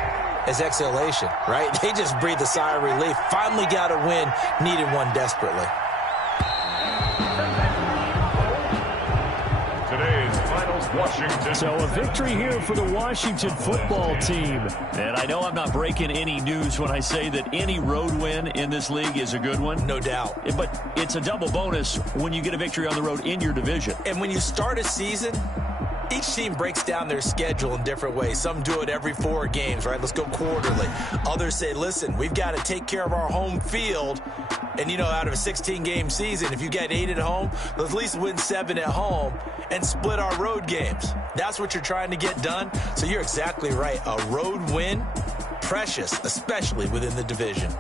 as exhalation, right? They just breathe a sigh of relief. Finally got a win, needed one desperately. Today's finals, Washington. So a victory here for the Washington football team. And I know I'm not breaking any news when I say that any road win in this league is a good one. No doubt. But it's a double bonus when you get a victory on the road in your division. And when you start a season, each team breaks down their schedule in different ways. Some do it every 4 games, right? Let's go quarterly. Others say, listen, we've got to take care of our home field. And, you know, out of a 16-game season, if you get 8 at home, let's at least win 7 at home and split our road games. That's what you're trying to get done. So you're exactly right. A road win, precious, especially within the division.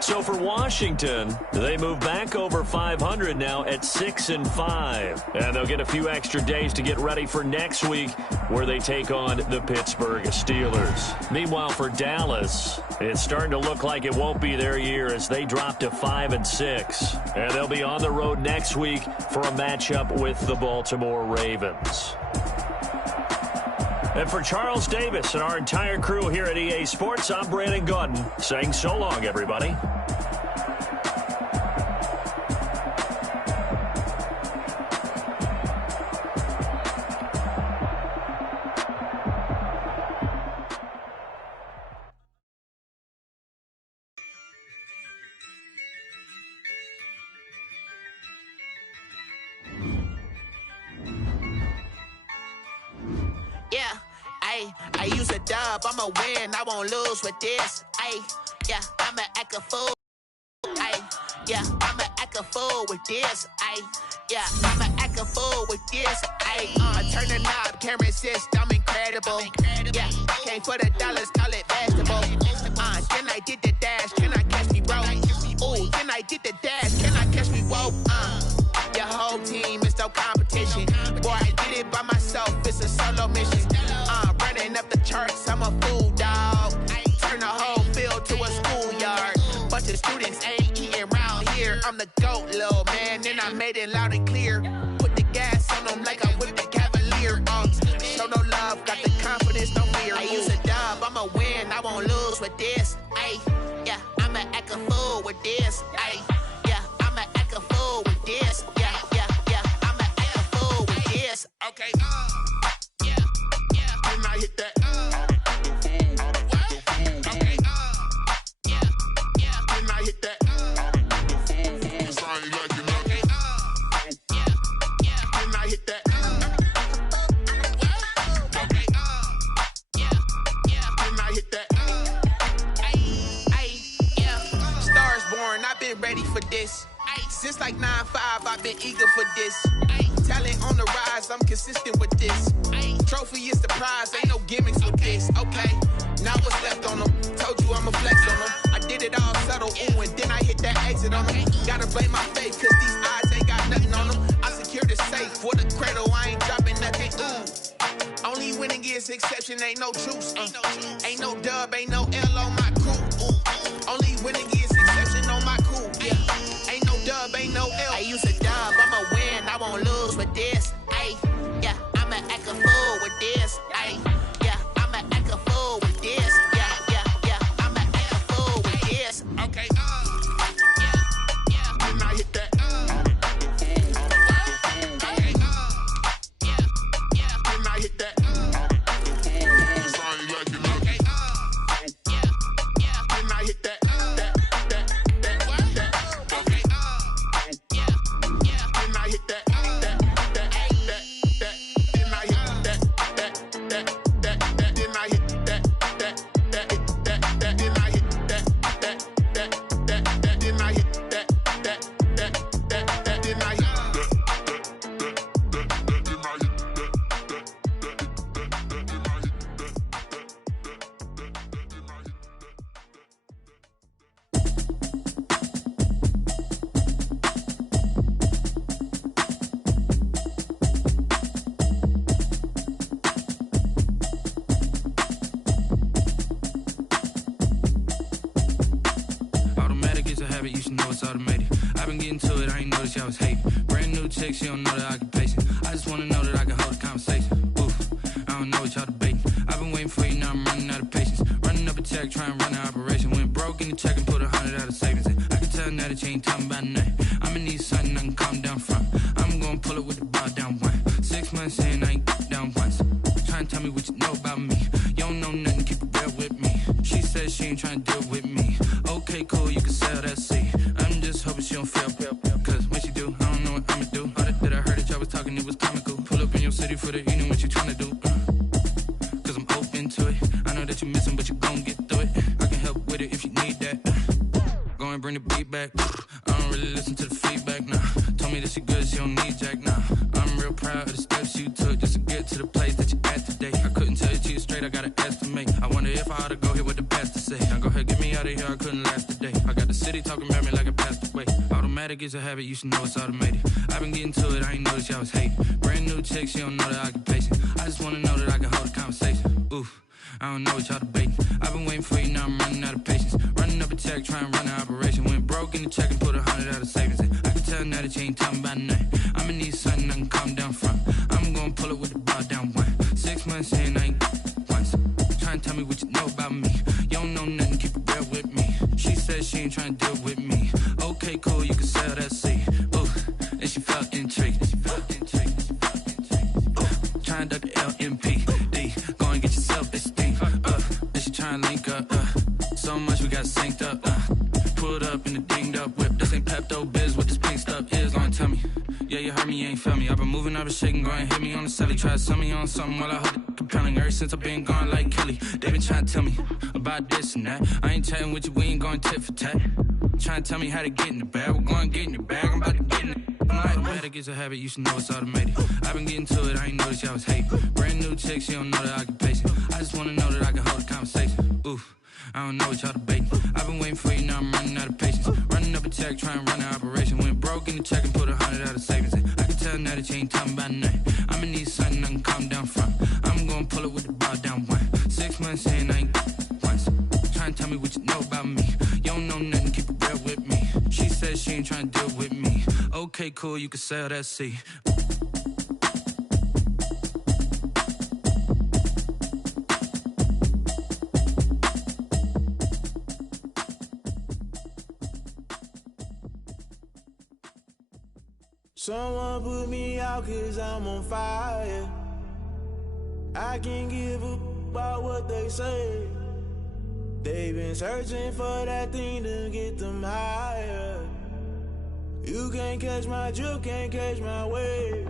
So for Washington, they move back over 500 now at 6-5. And they'll get a few extra days to get ready for next week, where they take on the Pittsburgh Steelers. Meanwhile, for Dallas, it's starting to look like it won't be their year as they drop to 5-6. And they'll be on the road next week for a matchup with the Baltimore Ravens. And for Charles Davis and our entire crew here at EA Sports, I'm Brandon Gaudin saying so long, everybody. I use a dub, I'ma win, I won't lose with this. Yeah, I'ma act a fool. Yeah, I'ma act a fool with this. Yeah, I'ma act a fool with this. Turn the knob, camera assist, I'm incredible. Yeah, came for the dollars, call it vegetable. Then I did the dash, can I catch me, bro? Ooh, then I did the dash, can I catch me, whoa? Your whole team is no competition. Boy, I did it by myself, it's a solo mission. Running up the charts, I'm a fool, dog. Turn the whole field to a schoolyard. Bunch of students ain't eating round here. I'm the GOAT, little man, and I made it loud and clear. Put the gas on them like I whipped the Cavalier. Show no love, got the confidence, no fear. I use a dub, I'ma win, I won't lose with this. Yeah, I'ma act a fool with this. Yeah, I'ma act a fool with this. Yeah, I'ma act a fool with this. Okay, and I hit that. Okay, and I hit that. Cause I ain't like it. Okay, and I hit that. Okay, and I hit that. Yeah. Stars born, I've been ready for this. Since like 9-5, I've been eager for this. Talent on the rise, I'm consistent with this. Trophy is the prize, ain't no gimmicks with this. Okay, now what's left on them? Told you I'ma flex on them. I did it all subtle, ooh, and then I hit that exit on them. Gotta blame my faith, cause these odds ain't got nothing on them. I secured the safe for the cradle, I ain't dropping nothing, ooh. Only winning is exception, ain't no truce. Ain't no dub, ain't no L on my crew, ooh. Only winning is exception on my crew, yeah. Ain't no dub, ain't no L. I use a dub, I'ma win, I won't lose with this. Yeah, I'ma act a fool with this. Yeah, I'ma act a fool with this. Yeah, I'ma act a fool with this. Okay, and I hit that. Okay, and I hit that. Cause I ain't like it. Okay, habit, you should know it's automated. I've been getting to it, I ain't noticed y'all was hating. Brand new chick, she don't know the occupation. I just wanna know that I can hold a conversation. Oof, I don't know what y'all debating. I've been waiting for you, now I'm running out of patience. Running up a check, trying to run an operation. Went broke in the check and put 100 out of savings in. I can tell now that you ain't talking about nothing. I'ma need something I can calm down from. I'm gonna pull it with the bar down one. 6 months in, I ain't down once. Trying to tell me what you know about me. You don't know nothing, keep it real with me. She said she ain't trying to deal with me. Okay, cool, you can sell that seed. I'm just hoping she don't fail. Cause when she do, I don't know what I'ma do. All that I heard that y'all was talking, it was comical. Pull up in your city for the evening, what you trying to do? Cause I'm open to it. I know that you're missing, but you gon' get through it. I can help with it if you need that. Go and bring the beat back. I don't really listen to the feedback, nah. Told me that she good, she don't need jack, nah. I'm real proud of the steps you took just to get to the place that you at today. I couldn't tell you to you straight, I gotta estimate. I wonder if I ought to go here with the pastor say. Now go ahead, get me out of here, I couldn't last a day. I got the city talking about me like I passed away. Automatic is a habit, you should know it's automated. I've been getting to it, I ain't noticed y'all was hating. Brand new chick, she don't know the occupation. I just wanna know that I can hold a conversation. Oof, I don't know what y'all debating. I've been waiting for you, now I'm running out of patience. Running up a check, trying to run an operation. Went broke in the check and put 100 out of savings in. I can tell now that you ain't talking about nothing. I'ma need something I can calm down from. I'm gonna pull it with the bar down one. 6 months in, I ain't once. Trying to tell me what you know about me. You don't know nothing, keep it real with me. She said she ain't trying to deal with me. Okay, cool, you can sell that seed. Ooh, and she felt intrigued. Trying to duck the LMPD. Go and get your self-esteem. And she trying to link up. So much we got synced up. Pulled up in the dinged up whip. This ain't Pepto-Biz, what this pink stuff is. Gonna tell me. Yeah, you heard me, you ain't felt me. I've been moving, I've been shaking, go and hit me on the celly. Try to sell me on something while I hold it compelling. Ever since I've been gone like Kelly, they been trying to tell me about this and that. I ain't chatting with you, we ain't going tit for tat. Trying to tell me how to get in the bag. We're going to get in the bag, I'm about to get in it. Automatic is a habit, you should know it's automated. I've been getting to it, I ain't noticed y'all was hating. Brand new chick, she don't know the occupation. I just wanna know that I can hold a conversation. Oof, I don't know what y'all debating. I've been waiting for you, now I'm running out of patience. Running up a check, trying to run an operation. Went broke in the check and put 100 out of savings in. I can tell now that you ain't talking about nothing. I'ma need something I can calm down from. I'm gonna pull it with the bar down one. 6 months in, I ain't once. Trying to tell me what you know about me. You don't know nothing, keep it real with me. She said she ain't trying to deal with me. Okay, cool, you can sell that seed. Someone put me out 'cause I'm on fire. I can't give up about what they say. They've been searching for that thing to get them higher. You can't catch my drift, can't catch my wave.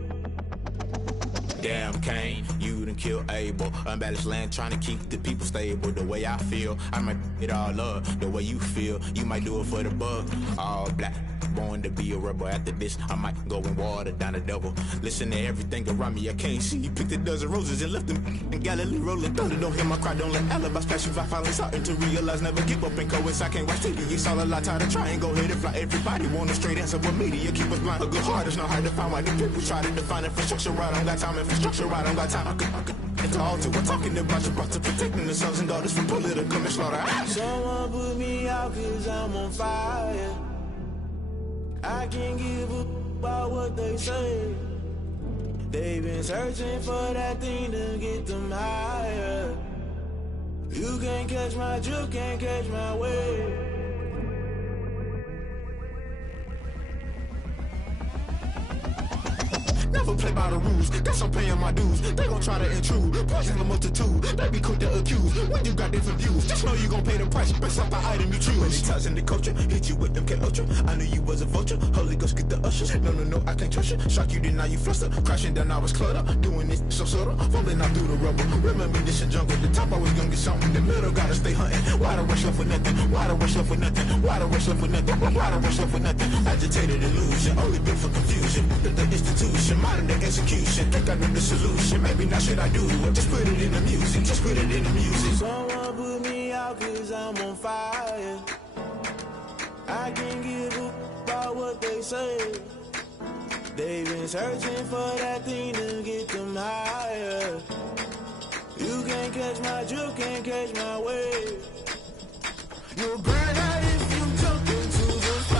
Damn Kane, you done kill Abel. Unbalanced land trying to keep the people stable. The way I feel, I might it all up. The way you feel, you might do it for the bug. All black, born to be a rebel. After this, I might go and water down the devil. Listen to everything around me, I can't see. You picked a dozen roses and left them in Galilee rolling thunder. Don't hear my cry, don't let alibis pass you by. Finally starting to realize, never give up and coincide. Can't watch TV, it's all a lot. Time to try and go ahead and fly. Everybody want a straight answer, but media keep us blind. A good heart is not hard to find. Why the people try to define infrastructure right? I don't got time, infrastructure right, I don't got time. I could it's all to we're talking about you brought to protecting the sons and daughters from political and slaughter. Someone put me out 'cause I'm on fire. I can't give up about what they say. They've been searching for that thing to get them higher. You can't catch my drift, can't catch my wave. Never play by the rules, guess I'm paying my dues. They gon' try to intrude, poison the multitude. They be quick to accuse, when you got different views. Just know you gon' pay the price, based off the item you choose. Many times in the culture, hit you with them K-Ultra. I knew you was a vulture, Holy Ghost get the ushers. No, I can't trust you. Shock you, then now you fluster. Crashing down, I was cluttered. Doing this so subtle, falling out through the rubble. Remember this in jungle, the top always gonna get something. The middle gotta stay hunting. Why the rush left for nothing? Why the rush left for nothing? Why the rush left for nothing? Why the rush left for nothing? Agitated illusion, only built for confusion. The institution, modern day execution. Think I know the solution. Maybe not should I do it? Just put it in the music. Just put it in the music. Someone put me out 'cause I'm on fire. I can't give up about what they say. They've been searching for that thing to get them higher. You can't catch my drift, can't catch my wave. You're burning out if you jump into the fire.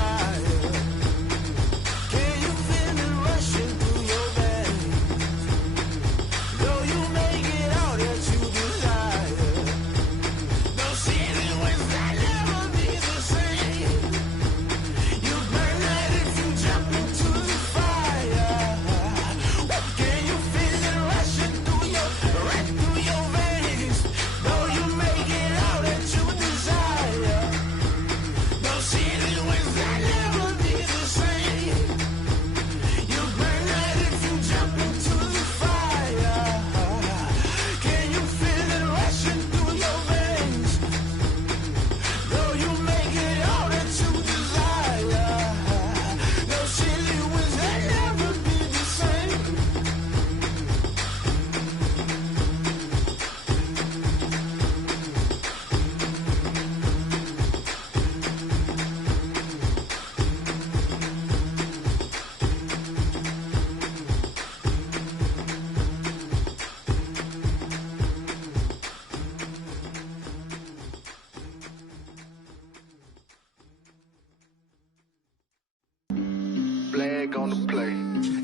flag on the play.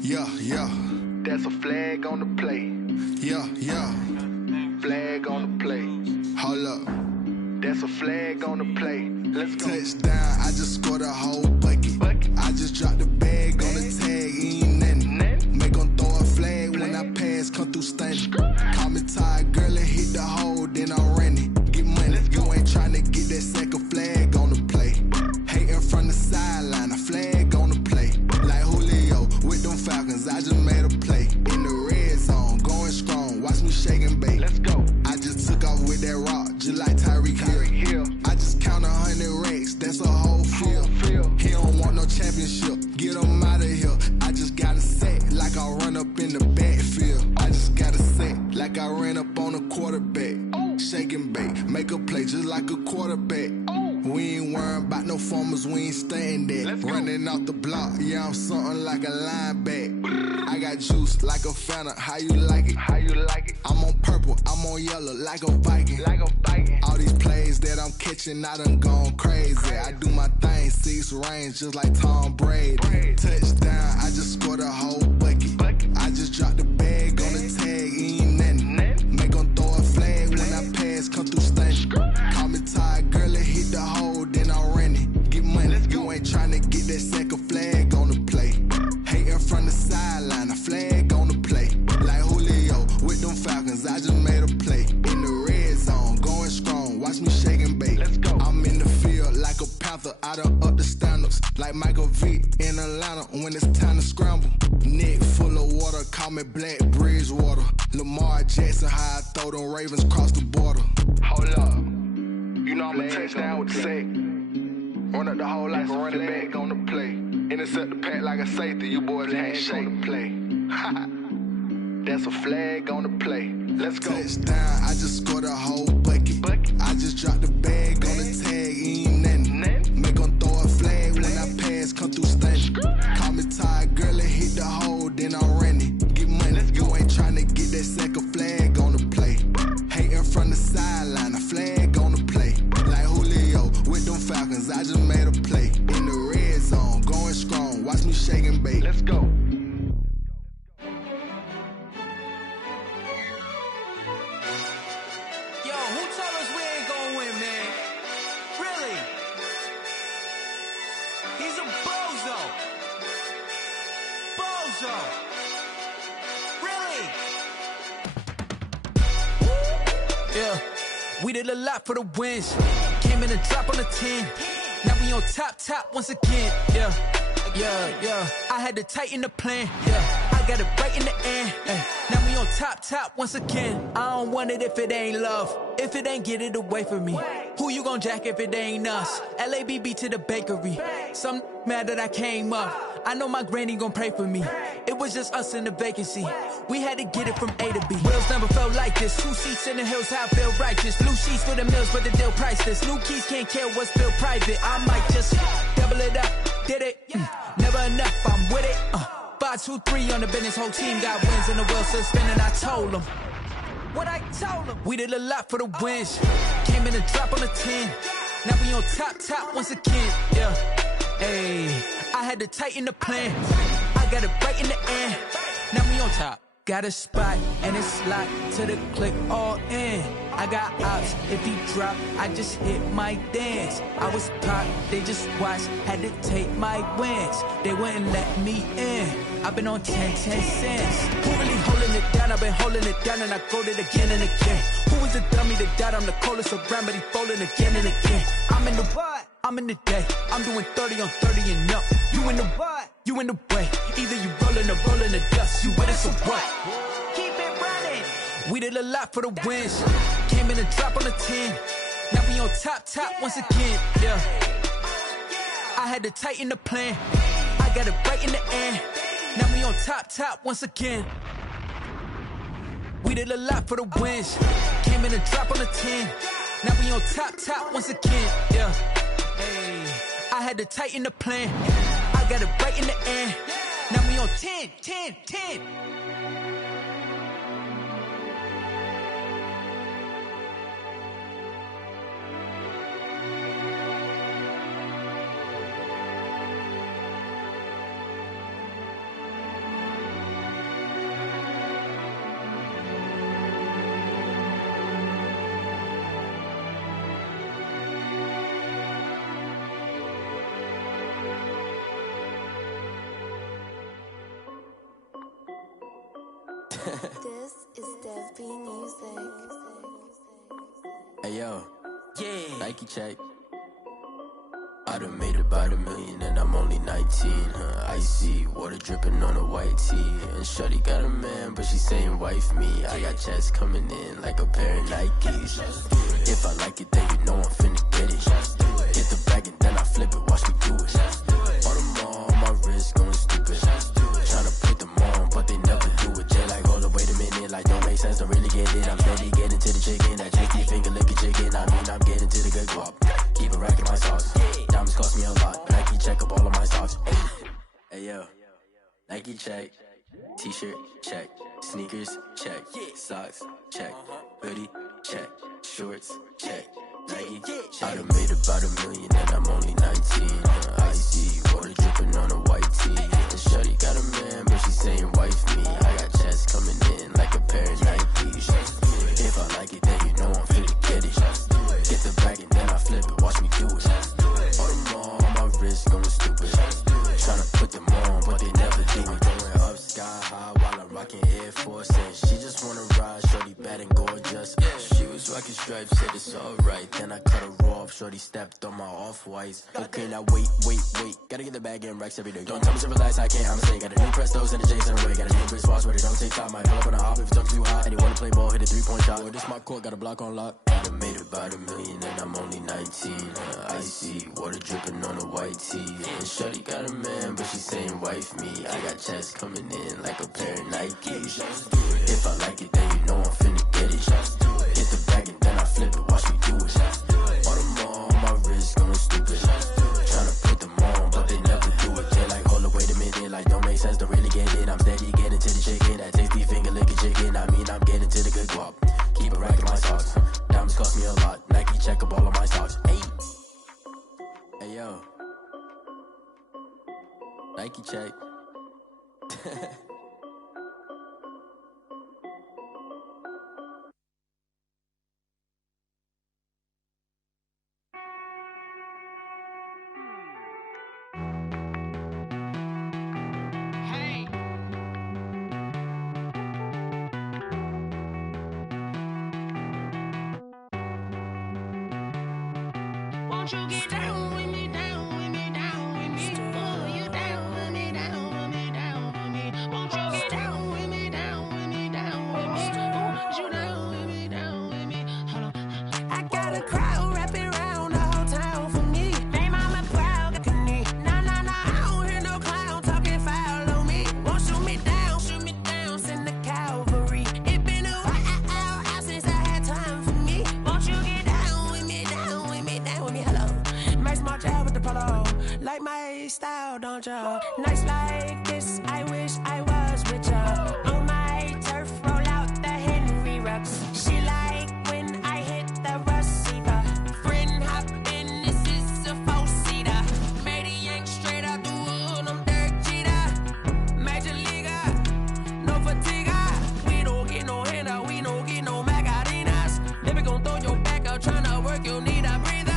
Yeah, yeah. That's a flag on the play. Yeah, yeah. Flag on the play. Hold up. That's a flag on the play. Let's go. Touchdown, I just scored a whole bucket. I just dropped the bag on the tag, ain't nothing. Make them throw a flag when I pass, come through stunning. Call me tired, girl, and hit the hole, then I'm running. Get money, you ain't tryna get that second flag on the play. Hating from the sideline, a flag on the play. Like Julio with them Falcons, I just made a play. In the red zone, going strong, watch me shake and bake. Let's go. I just took off with that rock, just like Tyreek Hill. I just count 100 racks, that's a whole field. He don't want no championship, get him out of here. I just got a set, like I run up in the backfield. I just got a set, like I ran up on a quarterback. Shake and bake, make a play just like a quarterback. We ain't worrying about no formers, we ain't staying there. Running off the block, yeah, I'm something like a linebacker. I got juice like a Fanta, how you like it? How you like it? I'm on purple, I'm on yellow, like a Viking. Like a Viking. All these plays that I'm catching, I done gone crazy. I do my thing, 6 range, just like Tom Brady. Touchdown, I just scored a whole bucket. I just dropped the bag on the tag, ain't nothing. Make them throw a flag when I pass, come through stunning. Call me tired, girl, and hit the hole, then I'm running. Get money, you ain't tryna get that second flag on the play. Hating from the sideline, a flag on the play. Like Julio with them Falcons, I just made a play. In the red zone, going strong, watch me shake and bake. Let's go. I'm in the field like a Panther, I done up the standards. Like Michael Vick in Atlanta when it's time to scramble. Neck full of water, call me Black Bridgewater. Lamar Jackson, how I throw them Ravens cross the border. Hold up. You know I'm a touchdown with the sack. Run up the hole like a running back on the play. Intercept the pack like a safety. You boys handshake on the play. That's a flag on the play. Let's go. Touchdown, I just scored a whole bucket. I just dropped the bag on the tag, ain't nothing. Make them throw a flag when I pass, come through stunning. Call me tired, girl, and hit the hole, then I'm running. Get money, you ain't tryna get that second flag on the play. Hating from the sideline, a flag on the play. Like Julio with them Falcons, I just made a play. In the red zone, going strong, watch me shake and bake. Let's go. Yeah, we did a lot for the wins. Came in and drop on the 10. Now we on top once again. Yeah. I had to tighten the plan. Yeah, I got it right in the end. Now we on top once again. I don't want it if it ain't love. If it ain't, get it away from me. Who you gon' jack if it ain't us? LABB to the bakery. Some mad that I came up. I know my granny gon' pray for me. It was just us in the vacancy. We had to get it from A to B. Wheels never felt like this. 2 seats in the hills, how I feel righteous. Blue sheets for the mills, but the deal priceless. New keys can't care what's still private. I might just double it up. Did it? Never enough, I'm with it. 5, 2, 3 on the business. Whole team got wins and the wheels still spinning. I told them what I told them. We did a lot for the wins. Came in and drop on the 10. Now we on top once again. Yeah. Hey, I had to tighten the plan. I got it right in the end. Now we on top. Got a spot and it's locked to the click all in. I got ops, if he drop, I just hit my dance. I was popped, they just watched, had to take my wins. They wouldn't let me in. I've been on 10 cents. Who really holding it down? I've been holding it down and I go it again and again. Who was the dummy that died? I'm the coldest around, but he falling again and again. I'm in the what? I'm in the day. I'm doing 30 on 30 and up. You in the what? You in the way. Either you rolling or rolling the dust. You with us or what? Keep it running. We did a lot for the wins. Came in and drop on the 10. Now we on top once again. Yeah. I had to tighten the plan. I got it right in the end. Now we on top once again. We did a lot for the wins. Came in and drop on the 10. Now we on top once again. Yeah. Hey, I had to tighten the plan. I got it right in the end. Now we on 10. This is Dev B Music. Hey yo, yeah. Nike check. I done made about $1 million and I'm only 19. Icy water dripping on a white tee. And shorty got a man, but she saying wife me. I got checks coming in like a pair of Nikes. If I like it, then you know I'm finna get it. Hit the bag and then I flip it, watch me do it. All them on my wrist going stupid. Tryna put them on, but they never do it. Jay like, hold up, wait a minute, like don't make sense, don't really get it. I'm steady getting to the chicken, that JT finger licking chicken. I mean, I'm getting to the good guap. Keep a rack in my sauce. Diamonds cost me a lot. Nike check up all of my stocks. Hey yo, Nike check. T-shirt check. Sneakers check. Socks check. Hoodie check. Shorts check. Nike check. I done made about $1 million and I'm only 19. Icy water dripping on a white tee. And shorty got a man, but she saying wife me. I got checks coming in like a pair of Nikes. If I like it, then you know I'm finna get it. Get the bag and then I flip it, watch me do it. All them on my wrist going stupid. Tryna put them on, but they never do it. Going up sky high while I'm rocking Air Force. And she just wanna ride, shorty bad and gorgeous. She was rocking stripes, said it's alright. Then I cut her off, shorty stepped on my off-whites. Okay, now wait. Gotta get the bag and racks every day. Don't tell me to relax, I can't, I'ma say. Got a new Prestos and a Jason away. Got a new Chris Foss, but it don't take time. Might pull up on a hop if it talks too hot. And he wanna play ball, hit a 3-point shot. Boy, this my court, got a block on lock. I done made about $1 million and I'm only 19. Icy water dripping on a white tee. And shorty got a man, but she saying wife me. I got checks coming in like a pair of Nikes. If I like it, then you know I'm finna get it. Hit the bag and then I flip it, watch me do it. All them on my wrist going stupid. Tryna put them on, but they never do it. They like, hold up, wait a minute, like don't make sense, don't really get it. I'm steady getting to the chicken, that tasty finger licking chicken. I mean, I'm getting to the good guap. Keep a rack in my socks. Diamonds cost me a lot. Nike check up all of my stocks. Hey yo, Nike check. Won't you get down with me, down with me, down with me? Oh, you down with me, down with me, down with me. Won't you get down with me, down with me, down with me? Oh, you down with me, down with me? Hold on. I got a crowd wrapping around the whole town for me. They mama proud, nah, I don't hear no clown talking foul on me. Won't shoot me down, send the cavalry. It been a while since I had time for me. Won't you get down with me, down with me, down with me? Hello. Nice small job with the polo. Like my style, don't ya? Nice like this, I wish I was with ya. On my turf, roll out the Henry Rux. She like when I hit the receiver. Friend hop in, this is a 4-seater. Made a yank straight out the wood, I'm Derek Jeter. Major leaguer, no fatigue. We don't get no handout, we don't get no Magarinas. Never gon' throw your back out, tryna work, you need a breather.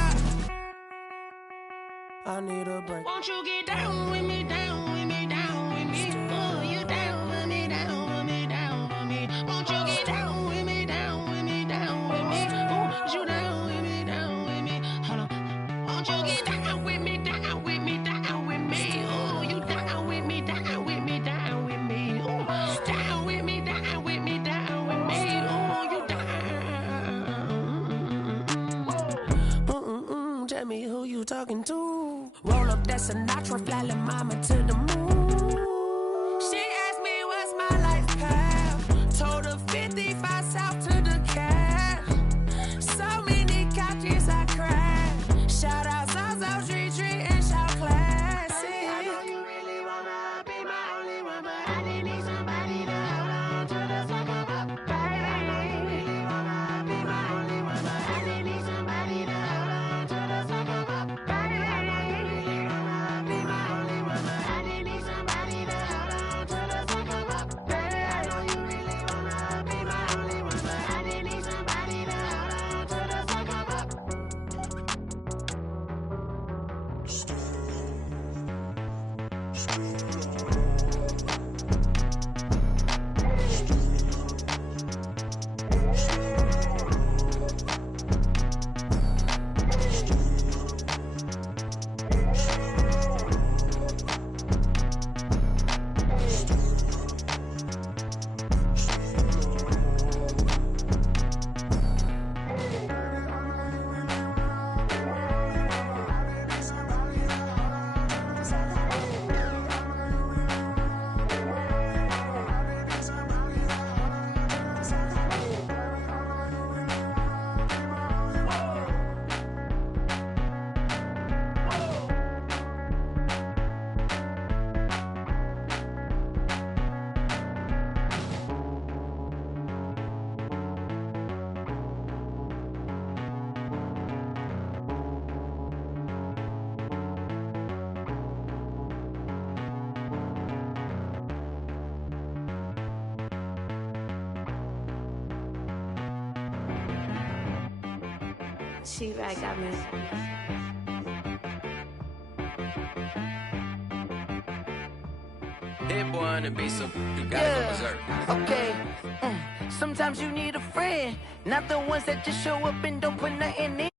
I need a break. Won't you get down with me, down with me, down with me? Oh, you down with me, down with me, down with me. Won't you get down with me, down with me, down with me? Oh, you down with me, down with me? Hold on. Won't you get down with me, down with me, down with me? Oh, you down with me, down with me, down with me? Oh, down with me, down with me, down with me? Oh, you down. Tell me who you talking to. Roll up that Sinatra, fly la mama to the moon. She asked me what's my life path. Told her 55 south to the cat. So many couches I cried. Shout out South Street and shout classic. I know you really wanna be my only one, but I didn't need somebody to hold on to the fuck up. Baby, I know you really wanna be my only one, but I didn't need somebody to hold on to the fuck up. She right got me. Hit boy on the beat, so you gotta go berserk. Okay. Sometimes you need a friend, not the ones that just show up and don't put nothing in.